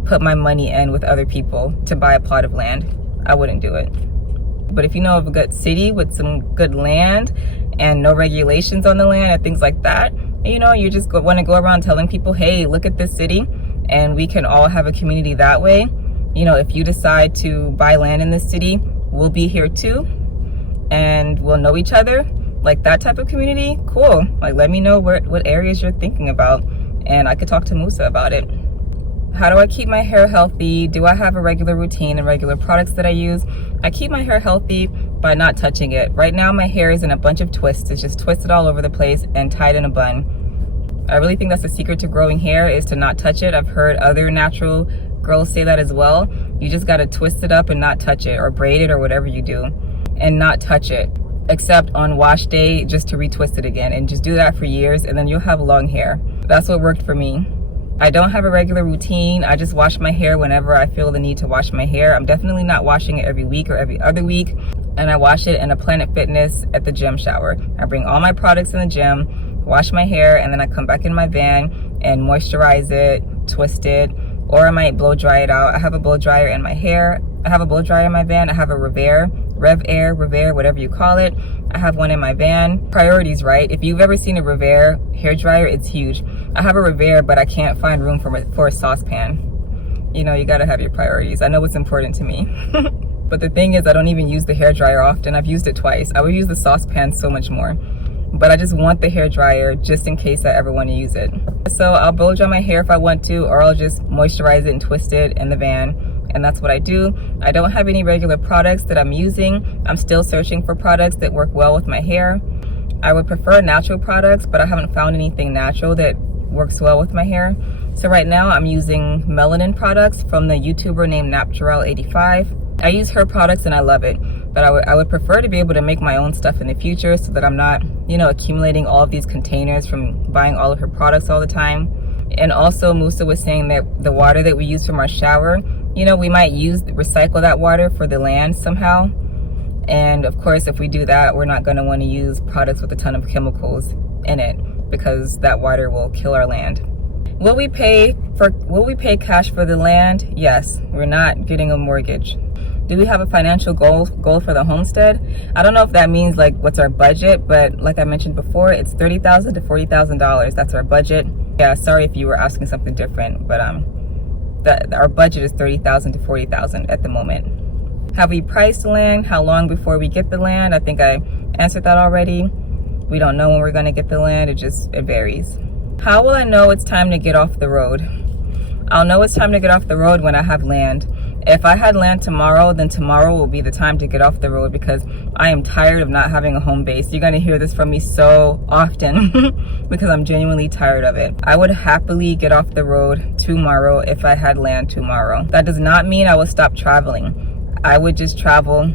put my money in with other people to buy a plot of land. I wouldn't do it. But if you know of a good city with some good land and no regulations on the land and things like that, you just want to go around telling people, hey, look at this city, and we can all have a community that way. If you decide to buy land in this city, we'll be here too, and we'll know each other. Like that type of community, cool. Like, let me know what areas you're thinking about, and I could talk to Musa about it. How do I keep my hair healthy? Do I have a regular routine and regular products that I use? I keep my hair healthy by not touching it. Right now my hair is in a bunch of twists. It's just twisted all over the place and tied in a bun. I really think that's the secret to growing hair, is to not touch it. I've heard other natural girls say that as well. You just gotta twist it up and not touch it, or braid it, or whatever you do, and not touch it, except on wash day, just to retwist it again, and just do that for years, and then you'll have long hair. That's what worked for me. I don't have a regular routine. I just wash my hair whenever I feel the need to wash my hair. I'm definitely not washing it every week or every other week. And I wash it in a Planet Fitness at the gym shower. I bring all my products in the gym, wash my hair, and then I come back in my van and moisturize it, twist it, or I might blow dry it out. I have a blow dryer in my hair. I have a blow dryer in my van. I have a Revere, whatever you call it. I have one in my van. Priorities, right? If you've ever seen a Revere hair dryer, it's huge. I have a Revere, but I can't find room for a saucepan. You gotta have your priorities. I know what's important to me. But the thing is, I don't even use the hair dryer often. I've used it twice. I would use the saucepan so much more. But I just want the hair dryer just in case I ever want to use it. So I'll blow dry my hair if I want to, or I'll just moisturize it and twist it in the van. And that's what I do. I don't have any regular products that I'm using. I'm still searching for products that work well with my hair. I would prefer natural products, but I haven't found anything natural that works well with my hair. So right now I'm using melanin products from the YouTuber named Naptural85. I use her products and I love it, but I would prefer to be able to make my own stuff in the future so that I'm not, accumulating all of these containers from buying all of her products all the time. And also Musa was saying that the water that we use from our shower, we might recycle that water for the land somehow. And of course, if we do that, we're not going to want to use products with a ton of chemicals in it, because that water will kill our land. Will we pay cash for the land? Yes. We're not getting a mortgage. Do we have a financial goal for the homestead? I don't know if that means like what's our budget, but like I mentioned before, it's $30,000 to $40,000. That's our budget. Yeah, sorry if you were asking something different, but our budget is $30,000 to $40,000 at the moment. Have we priced the land? How long before we get the land? I think I answered that already. We don't know when we're going to get the land. It varies. How will I know it's time to get off the road? I'll know it's time to get off the road when I have land. If I had land tomorrow, then tomorrow will be the time to get off the road, because I am tired of not having a home base. You're going to hear this from me so often because I'm genuinely tired of it. I would happily get off the road tomorrow if I had land tomorrow. That does not mean I will stop traveling. I would just travel.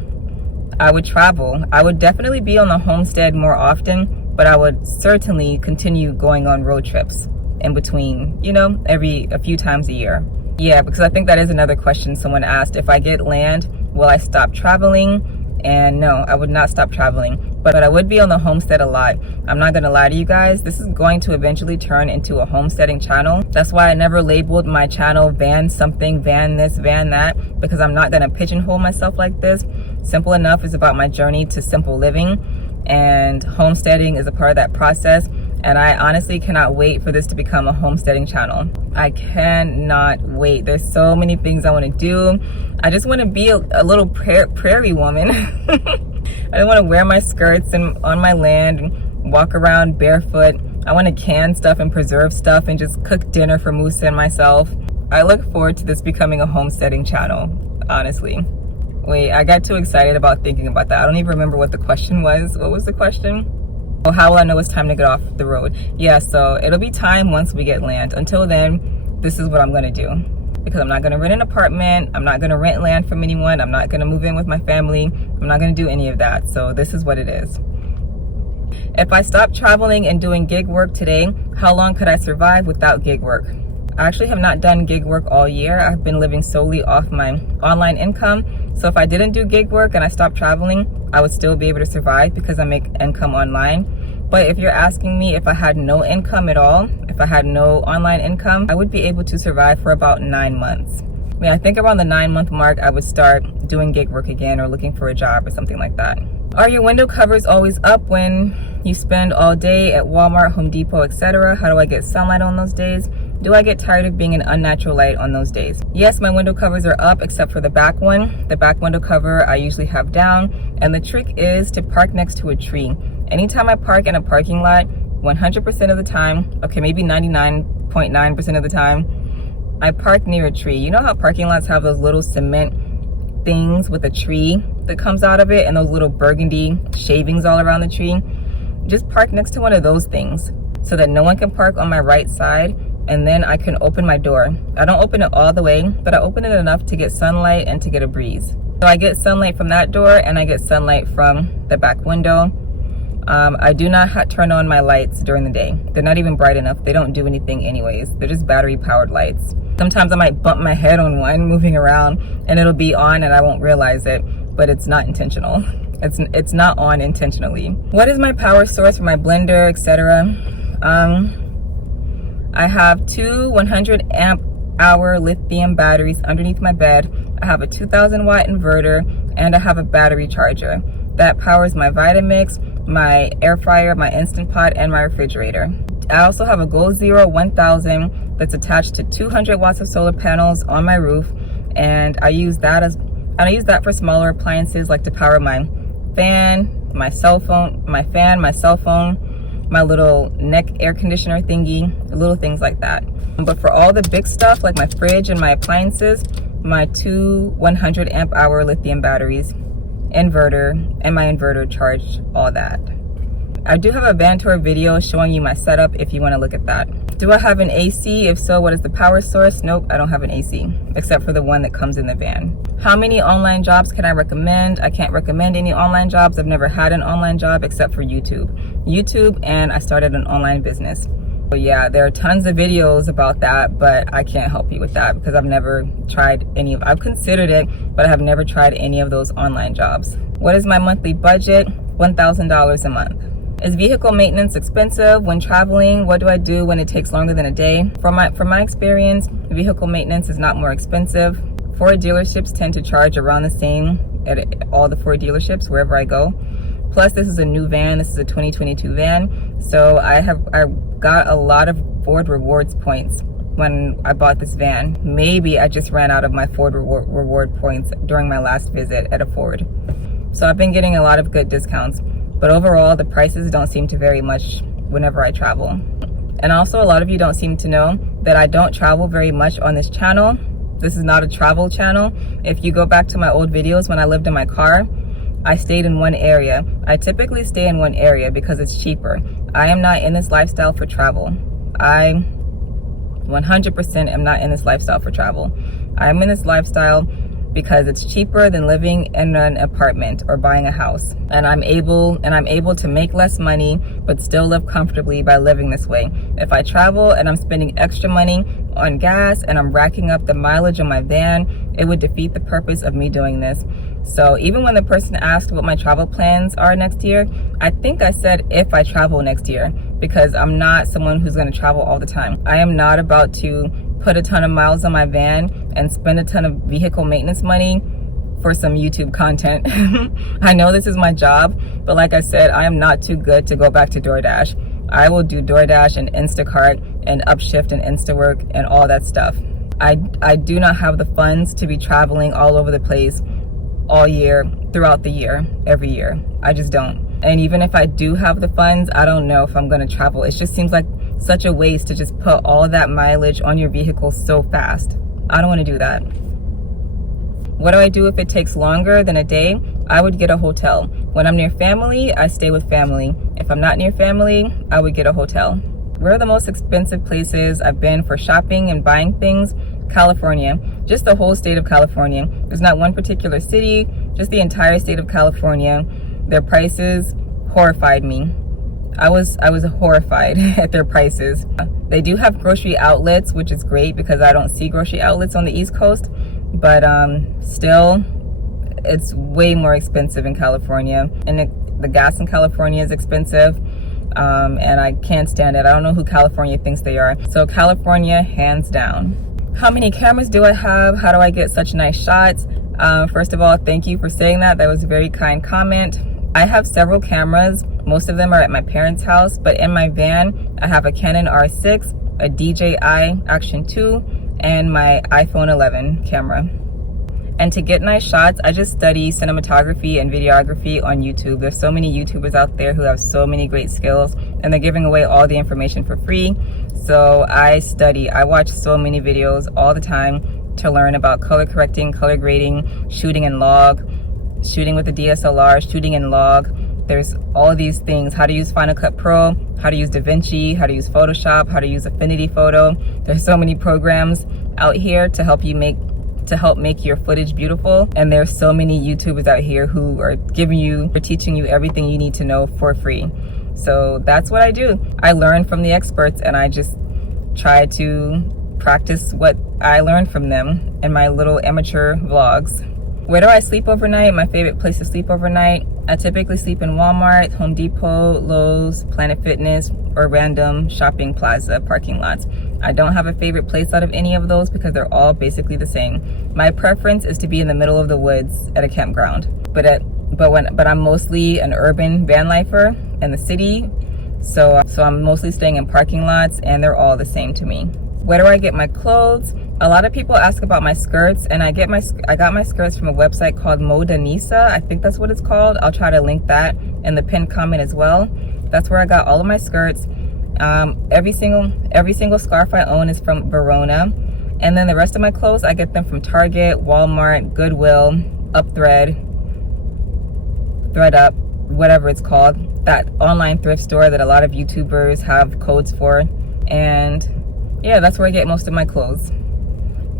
I would travel. I would definitely be on the homestead more often, but I would certainly continue going on road trips in between, a few times a year. Yeah, because I think that is another question someone asked. If I get land, will I stop traveling? And no, I would not stop traveling, but I would be on the homestead a lot. I'm not gonna lie to you guys, this is going to eventually turn into a homesteading channel. That's why I never labeled my channel van something, van this, van that, because I'm not gonna pigeonhole myself like this. Simple Enough is about my journey to simple living, and homesteading is a part of that process. And I honestly cannot wait for this to become a homesteading channel. I cannot wait. There's so many things I want to do. I just want to be a little prairie woman. I don't want to wear my skirts and on my land and walk around barefoot. I want to can stuff and preserve stuff and just cook dinner for Musa and myself. I look forward to this becoming a homesteading channel, honestly. Wait, I got too excited about thinking about that. I don't even remember what the question was. What was the question? Oh, how will I know it's time to get off the road? Yeah, so it'll be time once we get land. Until then, this is what I'm gonna do. Because I'm not gonna rent an apartment, I'm not gonna rent land from anyone, I'm not gonna move in with my family, I'm not gonna do any of that. So this is what it is. If I stop traveling and doing gig work today, how long could I survive without gig work? I actually have not done gig work all year. I've been living solely off my online income. So if I didn't do gig work and I stopped traveling, I would still be able to survive because I make income online. But if you're asking me if I had no income at all, if I had no online income, I would be able to survive for about 9 months. I mean, I think around the 9-month mark, I would start doing gig work again or looking for a job or something like that. Are your window covers always up when you spend all day at Walmart, Home Depot, etc.? How do I get sunlight on those days? Do I get tired of being in unnatural light on those days? Yes, my window covers are up except for the back one. The back window cover I usually have down, and the trick is to park next to a tree. Anytime I park in a parking lot, 100% of the time, okay, maybe 99.9% of the time, I park near a tree. You know how parking lots have those little cement things with a tree that comes out of it and those little burgundy shavings all around the tree? Just park next to one of those things so that no one can park on my right side, and then I can open my door. I don't open it all the way, but I open it enough to get sunlight and to get a breeze. So I get sunlight from that door and I get sunlight from the back window. I do not turn on my lights during the day. They're not even bright enough. They don't do anything anyways. They're just battery powered lights. Sometimes I might bump my head on one moving around and it'll be on and I won't realize it, but it's not intentional. It's not on intentionally. What is my power source for my blender, etc.? I have two 100 amp hour lithium batteries underneath my bed. I have a 2000 watt inverter and I have a battery charger that powers my Vitamix, my air fryer, my Instant Pot, and my refrigerator. I also have a Goal Zero 1000 that's attached to 200 watts of solar panels on my roof, and I use that for smaller appliances like to power my fan, my cell phone, my little neck air conditioner thingy, little things like that. But for all the big stuff like my fridge and my appliances, my two 100 amp hour lithium batteries, inverter, and my inverter charge all that. I do have a van tour video showing you my setup if you want to look at that. Do I have an AC? If so, what is the power source? Nope, I don't have an AC, except for the one that comes in the van. How many online jobs can I recommend? I can't recommend any online jobs. I've never had an online job except for YouTube, and I started an online business. So yeah, there are tons of videos about that, but I can't help you with that because I've never tried I've considered it, but I have never tried any of those online jobs. What is my monthly budget? $1,000 a month. Is vehicle maintenance expensive when traveling? What do I do when it takes longer than a day? From my experience, vehicle maintenance is not more expensive. Ford dealerships tend to charge around the same at all the Ford dealerships wherever I go. Plus, this is a new van. This is a 2022 van. So I got a lot of Ford rewards points when I bought this van. Maybe I just ran out of my Ford reward points during my last visit at a Ford. So I've been getting a lot of good discounts. But overall, the prices don't seem to vary much whenever I travel. And also, a lot of you don't seem to know that I don't travel very much on this channel. This is not a travel channel. If you go back to my old videos when I lived in my car, I stayed in one area. I typically stay in one area because it's cheaper. I am not in this lifestyle for travel. I 100% am not in this lifestyle for travel. I'm in this lifestyle because it's cheaper than living in an apartment or buying a house. And I'm able to make less money but still live comfortably by living this way. If I travel and I'm spending extra money on gas and I'm racking up the mileage on my van, it would defeat the purpose of me doing this. So even when the person asked what my travel plans are next year, I think I said if I travel next year, because I'm not someone who's going to travel all the time. I am not about to put a ton of miles on my van and spend a ton of vehicle maintenance money for some YouTube content. I know this is my job, but like I said, I am not too good to go back to DoorDash. I will do DoorDash and Instacart and Upshift and Instawork and all that stuff. I do not have the funds to be traveling all over the place all year, throughout the year, every year. I just don't. And even if I do have the funds, I don't know if I'm going to travel. It just seems like such a waste to just put all of that mileage on your vehicle so fast. I don't want to do that. What do I do if it takes longer than a day? I would get a hotel. When I'm near family, I stay with family. If I'm not near family, I would get a hotel. Where are the most expensive places I've been for shopping and buying things? California, just the whole state of California. There's not one particular city, just the entire state of California. Their prices horrified me. I was horrified at their prices. They do have grocery outlets, which is great because I don't see grocery outlets on the East Coast, but still, it's way more expensive in California, and the gas in California is expensive, and I can't stand it. I don't know who California thinks they are. So California, hands down. How many cameras do I have? How do I get such nice shots? First of all, thank you for saying that. That was a very kind comment. I have several cameras. Most of them are at my parents' house, but in my van, I have a Canon R6, a DJI Action 2, and my iPhone 11 camera. And to get nice shots, I just study cinematography and videography on YouTube. There's so many YouTubers out there who have so many great skills, and they're giving away all the information for free. So I study. I watch so many videos all the time to learn about color correcting, color grading, shooting in log, shooting with the DSLR, shooting in log. There's all these things: how to use Final Cut Pro, how to use DaVinci, how to use Photoshop, how to use Affinity Photo. There's so many programs out here to help make your footage beautiful, and there's so many YouTubers out here who are teaching you everything you need to know for free. So that's what I do. I learn from the experts, and I just try to practice what I learned from them in my little amateur vlogs. Where do I sleep overnight? My favorite place to sleep overnight, I typically sleep in Walmart, Home Depot, Lowe's, Planet Fitness, or random shopping plaza parking lots. I don't have a favorite place out of any of those because they're all basically the same. My preference is to be in the middle of the woods at a campground, but I'm mostly an urban van lifer in the city, so I'm mostly staying in parking lots, and they're all the same to me. Where do I get my clothes? A lot of people ask about my skirts, and I got my skirts from a website called Modanisa. I think that's what it's called. I'll try to link that in the pinned comment as well. That's where I got all of my skirts. Every single scarf I own is from Verona, and then the rest of my clothes I get them from Target, Walmart, Goodwill, Upthread, ThreadUp, whatever it's called, that online thrift store that a lot of YouTubers have codes for. And yeah, that's where I get most of my clothes.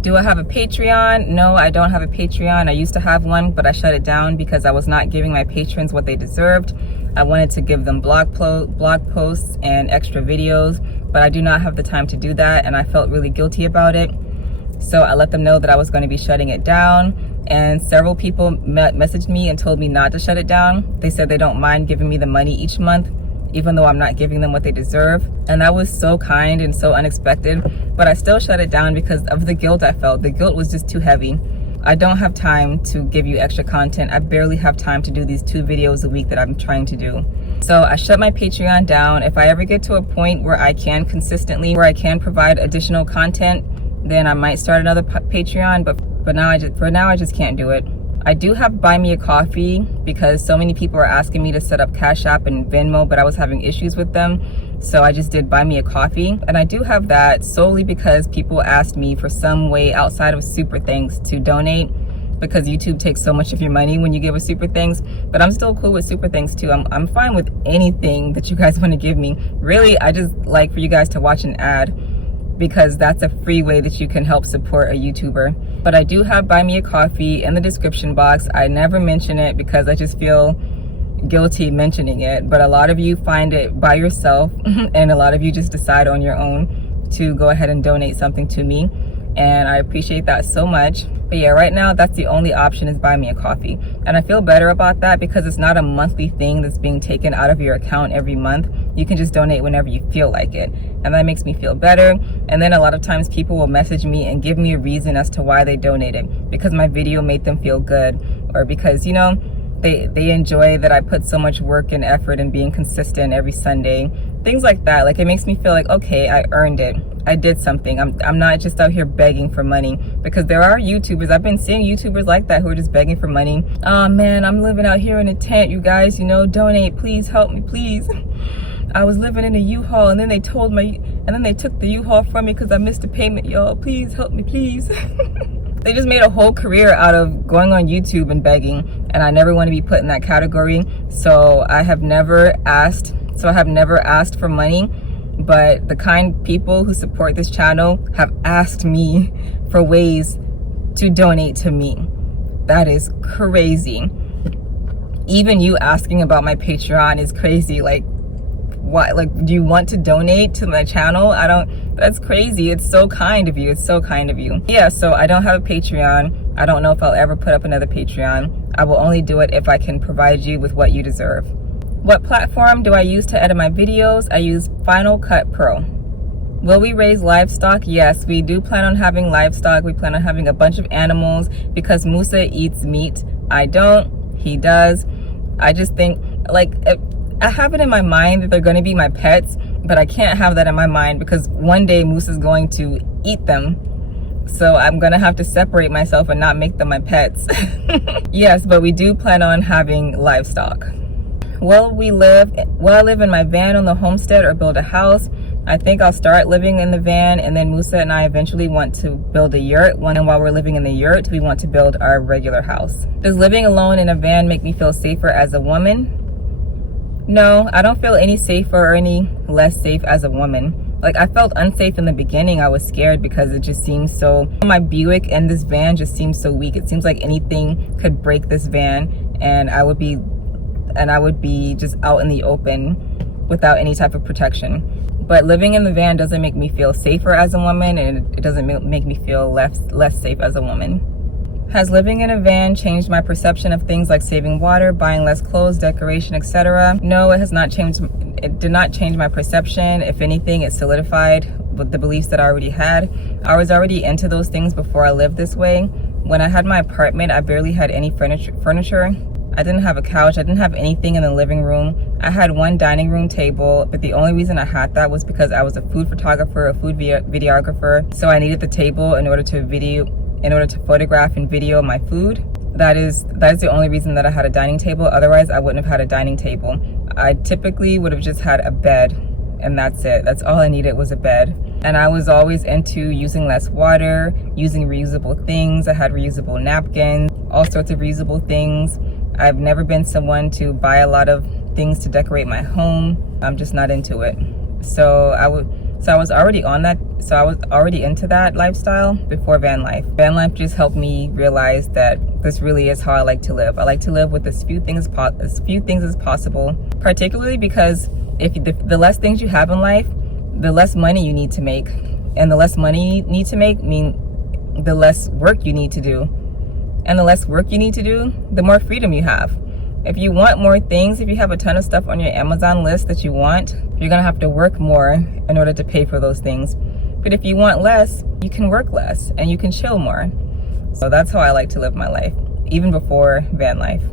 Do I have a Patreon? No, I don't have a Patreon. I used to have one, but I shut it down because I was not giving my patrons what they deserved. I wanted to give them blog posts and extra videos, but I do not have the time to do that, and I felt really guilty about it. So I let them know that I was going to be shutting it down, and several people messaged me and told me not to shut it down. They said they don't mind giving me the money each month, even though I'm not giving them what they deserve. And that was so kind and so unexpected, but I still shut it down because of the guilt I felt. The guilt was just too heavy. I don't have time to give you extra content. I barely have time to do these 2 videos a week that I'm trying to do. So I shut my Patreon down. If I ever get to a point where I can provide additional content, then I might start another Patreon, but for now I just can't do it. I do have Buy Me a Coffee because so many people are asking me to set up Cash App and Venmo, but I was having issues with them. So I just did Buy Me a Coffee. And I do have that solely because people asked me for some way outside of super thanks to donate, because YouTube takes so much of your money when you give a super thanks. But I'm still cool with super thanks too. I'm fine with anything that you guys want to give me. Really, I just like for you guys to watch an ad, because that's a free way that you can help support a YouTuber. But I do have Buy Me a Coffee in the description box. I never mention it because I just feel guilty mentioning it, but a lot of you find it by yourself and a lot of you just decide on your own to go ahead and donate something to me, and I appreciate that so much. But yeah, right now that's the only option, is Buy Me a Coffee, and I feel better about that because it's not a monthly thing that's being taken out of your account every month. You can just donate whenever you feel like it, and that makes me feel better. And then a lot of times people will message me and give me a reason as to why they donated, because my video made them feel good, or because, you know, they enjoy that I put so much work and effort in being consistent every Sunday, things like that. Like, it makes me feel like, okay, I earned it, I did something. I'm not just out here begging for money, because there are YouTubers, I've been seeing YouTubers like that who are just begging for money. Oh man, I'm living out here in a tent, you guys, you know, donate, please help me, please. I was living in a U-Haul, and then they took the U-Haul from me because I missed a payment, y'all. Please help me, please. They just made a whole career out of going on YouTube and begging, and I never want to be put in that category. So I have never asked for money, but the kind people who support this channel have asked me for ways to donate to me. That is crazy. Even you asking about my Patreon is crazy. Like, what? Like, do you want to donate to my channel? That's crazy. It's so kind of you. It's so kind of you. Yeah, so I don't have a Patreon. I don't know if I'll ever put up another Patreon. I will only do it if I can provide you with what you deserve. What platform do I use to edit my videos? I use Final Cut Pro. Will we raise livestock? Yes, we do plan on having livestock. We plan on having a bunch of animals because Musa eats meat. I don't. He does. I just think, like, I have it in my mind that they're going to be my pets, but I can't have that in my mind because one day Musa's going to eat them. So I'm going to have to separate myself and not make them my pets. Yes, but we do plan on having livestock. Will I live in my van on the homestead or build a house? I think I'll start living in the van, and then Musa and I eventually want to build a yurt. And while we're living in the yurt, we want to build our regular house. Does living alone in a van make me feel safer as a woman? No, I don't feel any safer or any less safe as a woman. Like, I felt unsafe in the beginning. I was scared because it just seems so, my Buick and this van just seems so weak. It seems like anything could break this van, and I would be just out in the open without any type of protection. But living in the van doesn't make me feel safer as a woman, and it doesn't make me feel less safe as a woman. Has living in a van changed my perception of things like saving water, buying less clothes, decoration, etc.? No, it has not changed. It did not change my perception. If anything, it solidified with the beliefs that I already had. I was already into those things before I lived this way. When I had my apartment, I barely had any furniture. I didn't have a couch. I didn't have anything in the living room. I had one dining room table, but the only reason I had that was because I was a food photographer, a food videographer. So I needed the table in order to photograph and video my food. That is the only reason that I had a dining table. Otherwise, I wouldn't have had a dining table. I typically would have just had a bed, and that's it. That's all I needed was a bed. And I was always into using less water, using reusable things. I had reusable napkins, all sorts of reusable things. I've never been someone to buy a lot of things to decorate my home. I'm just not into it. So I was already on that. So I was already into that lifestyle before van life. Van life just helped me realize that this really is how I like to live. I like to live with as few things as possible, particularly because if the less things you have in life, the less money you need to make, and the less money you need to make mean the less work you need to do. And the less work you need to do, the more freedom you have. If you want more things, if you have a ton of stuff on your Amazon list that you want, you're gonna have to work more in order to pay for those things. But if you want less, you can work less and you can chill more. So that's how I like to live my life, even before van life.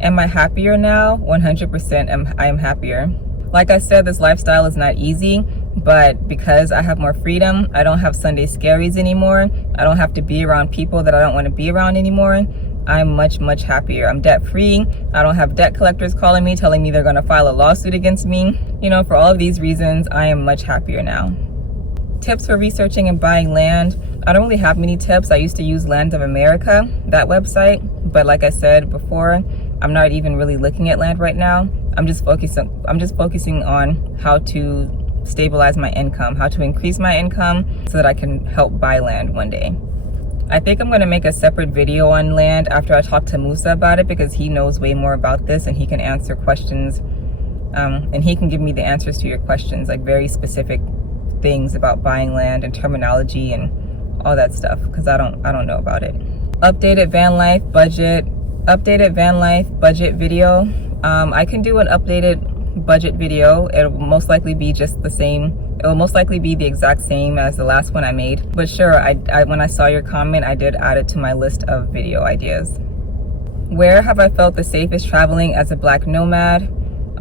Am I happier now? 100% I am happier. Like I said, this lifestyle is not easy, but because I have more freedom, I don't have Sunday scaries anymore. I don't have to be around people that I don't want to be around anymore. I'm much, much happier. I'm debt free. I don't have debt collectors calling me, telling me they're going to file a lawsuit against me. You know, for all of these reasons, I am much happier now. Tips for researching and buying land. I don't really have many tips. I used to use Land of America, that website. But like I said before, I'm not even really looking at land right now. I'm just focusing on how to stabilize my income, how to increase my income so that I can help buy land one day. I think I'm going to make a separate video on land after I talk to Musa about it, because he knows way more about this and he can answer questions, and he can give me the answers to your questions, like very specific things about buying land and terminology and all that stuff, because I don't know about it. Updated van life budget video. I can do an updated budget video. It will most likely be just the same. It will most likely be the exact same as the last one I made. But sure, when I saw your comment, I did add it to my list of video ideas. Where have I felt the safest traveling as a Black nomad?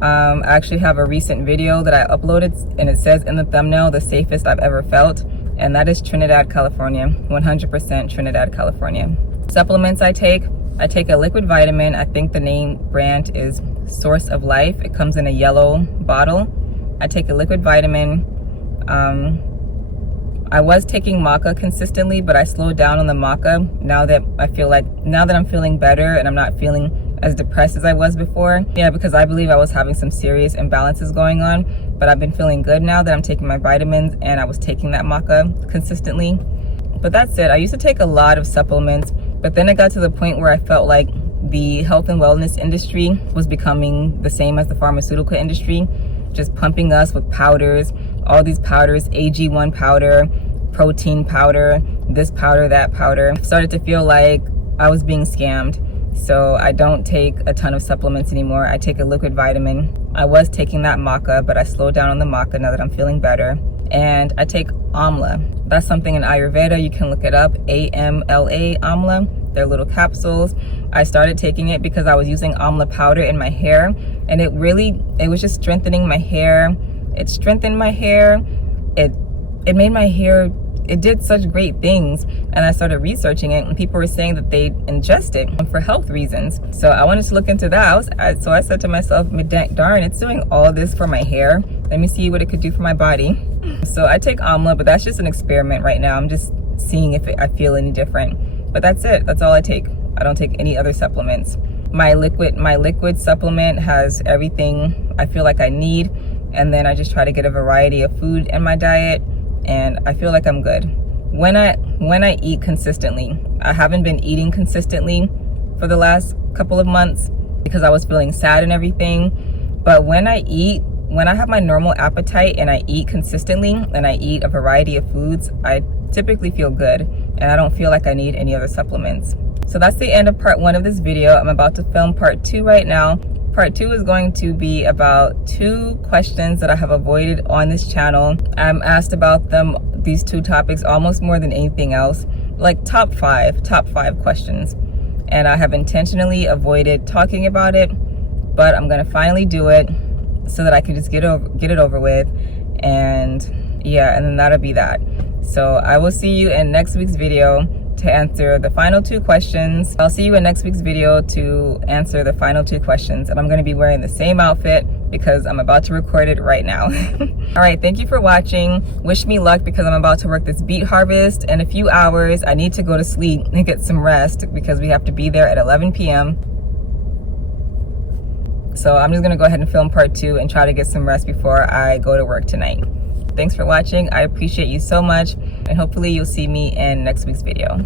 I actually have a recent video that I uploaded, and it says in the thumbnail, the safest I've ever felt, and that is Trinidad, California. 100% Trinidad, California. Supplements I take a liquid vitamin. I think the name brand is Source of Life. It comes in a yellow bottle. I take a liquid vitamin. I was taking maca consistently, but I slowed down on the maca now that I'm feeling better and I'm not feeling as depressed as I was before. Yeah, because I believe I was having some serious imbalances going on, but I've been feeling good now that I'm taking my vitamins and I was taking that maca consistently. But that's it. I used to take a lot of supplements, but then it got to the point where I felt like the health and wellness industry was becoming the same as the pharmaceutical industry, just pumping us with powders, all these powders, AG1 powder, protein powder, this powder, that powder. I started to feel like I was being scammed. So I don't take a ton of supplements anymore. I take a liquid vitamin. I was taking that maca, but I slowed down on the maca now that I'm feeling better. And I take amla. That's something in Ayurveda. You can look it up, AMLA, amla. They're little capsules. I started taking it because I was using amla powder in my hair, and it was just strengthening my hair. It strengthened my hair. It made my hair, it did such great things. And I started researching it, and people were saying that they ingest it for health reasons. So I wanted to look into that. So I said to myself, darn, it's doing all this for my hair. Let me see what it could do for my body. So I take amla, but that's just an experiment right now. I'm just seeing if I feel any different. But that's it. That's all I take. I don't take any other supplements. My liquid supplement has everything I feel like I need. And then I just try to get a variety of food in my diet, and I feel like I'm good. When I eat consistently, I haven't been eating consistently for the last couple of months because I was feeling sad and everything. But when I have my normal appetite and I eat consistently and I eat a variety of foods, I typically feel good and I don't feel like I need any other supplements. So that's the end of part 1 of this video. I'm about to film part 2 right now. Part 2 is going to be about 2 questions that I have avoided on this channel. I'm asked about these 2 topics almost more than anything else, like top 5 questions. And I have intentionally avoided talking about it, but I'm gonna finally do it so that I can just get it over with. And yeah, and then that'll be that. So I will see you in next week's video to answer the final 2 questions. I'll see you in next week's video to answer the final 2 questions. And I'm gonna be wearing the same outfit because I'm about to record it right now. All right, thank you for watching. Wish me luck because I'm about to work this beet harvest in a few hours. I need to go to sleep and get some rest because we have to be there at 11 p.m. So I'm just gonna go ahead and film part 2 and try to get some rest before I go to work tonight. Thanks for watching. I appreciate you so much, and hopefully you'll see me in next week's video.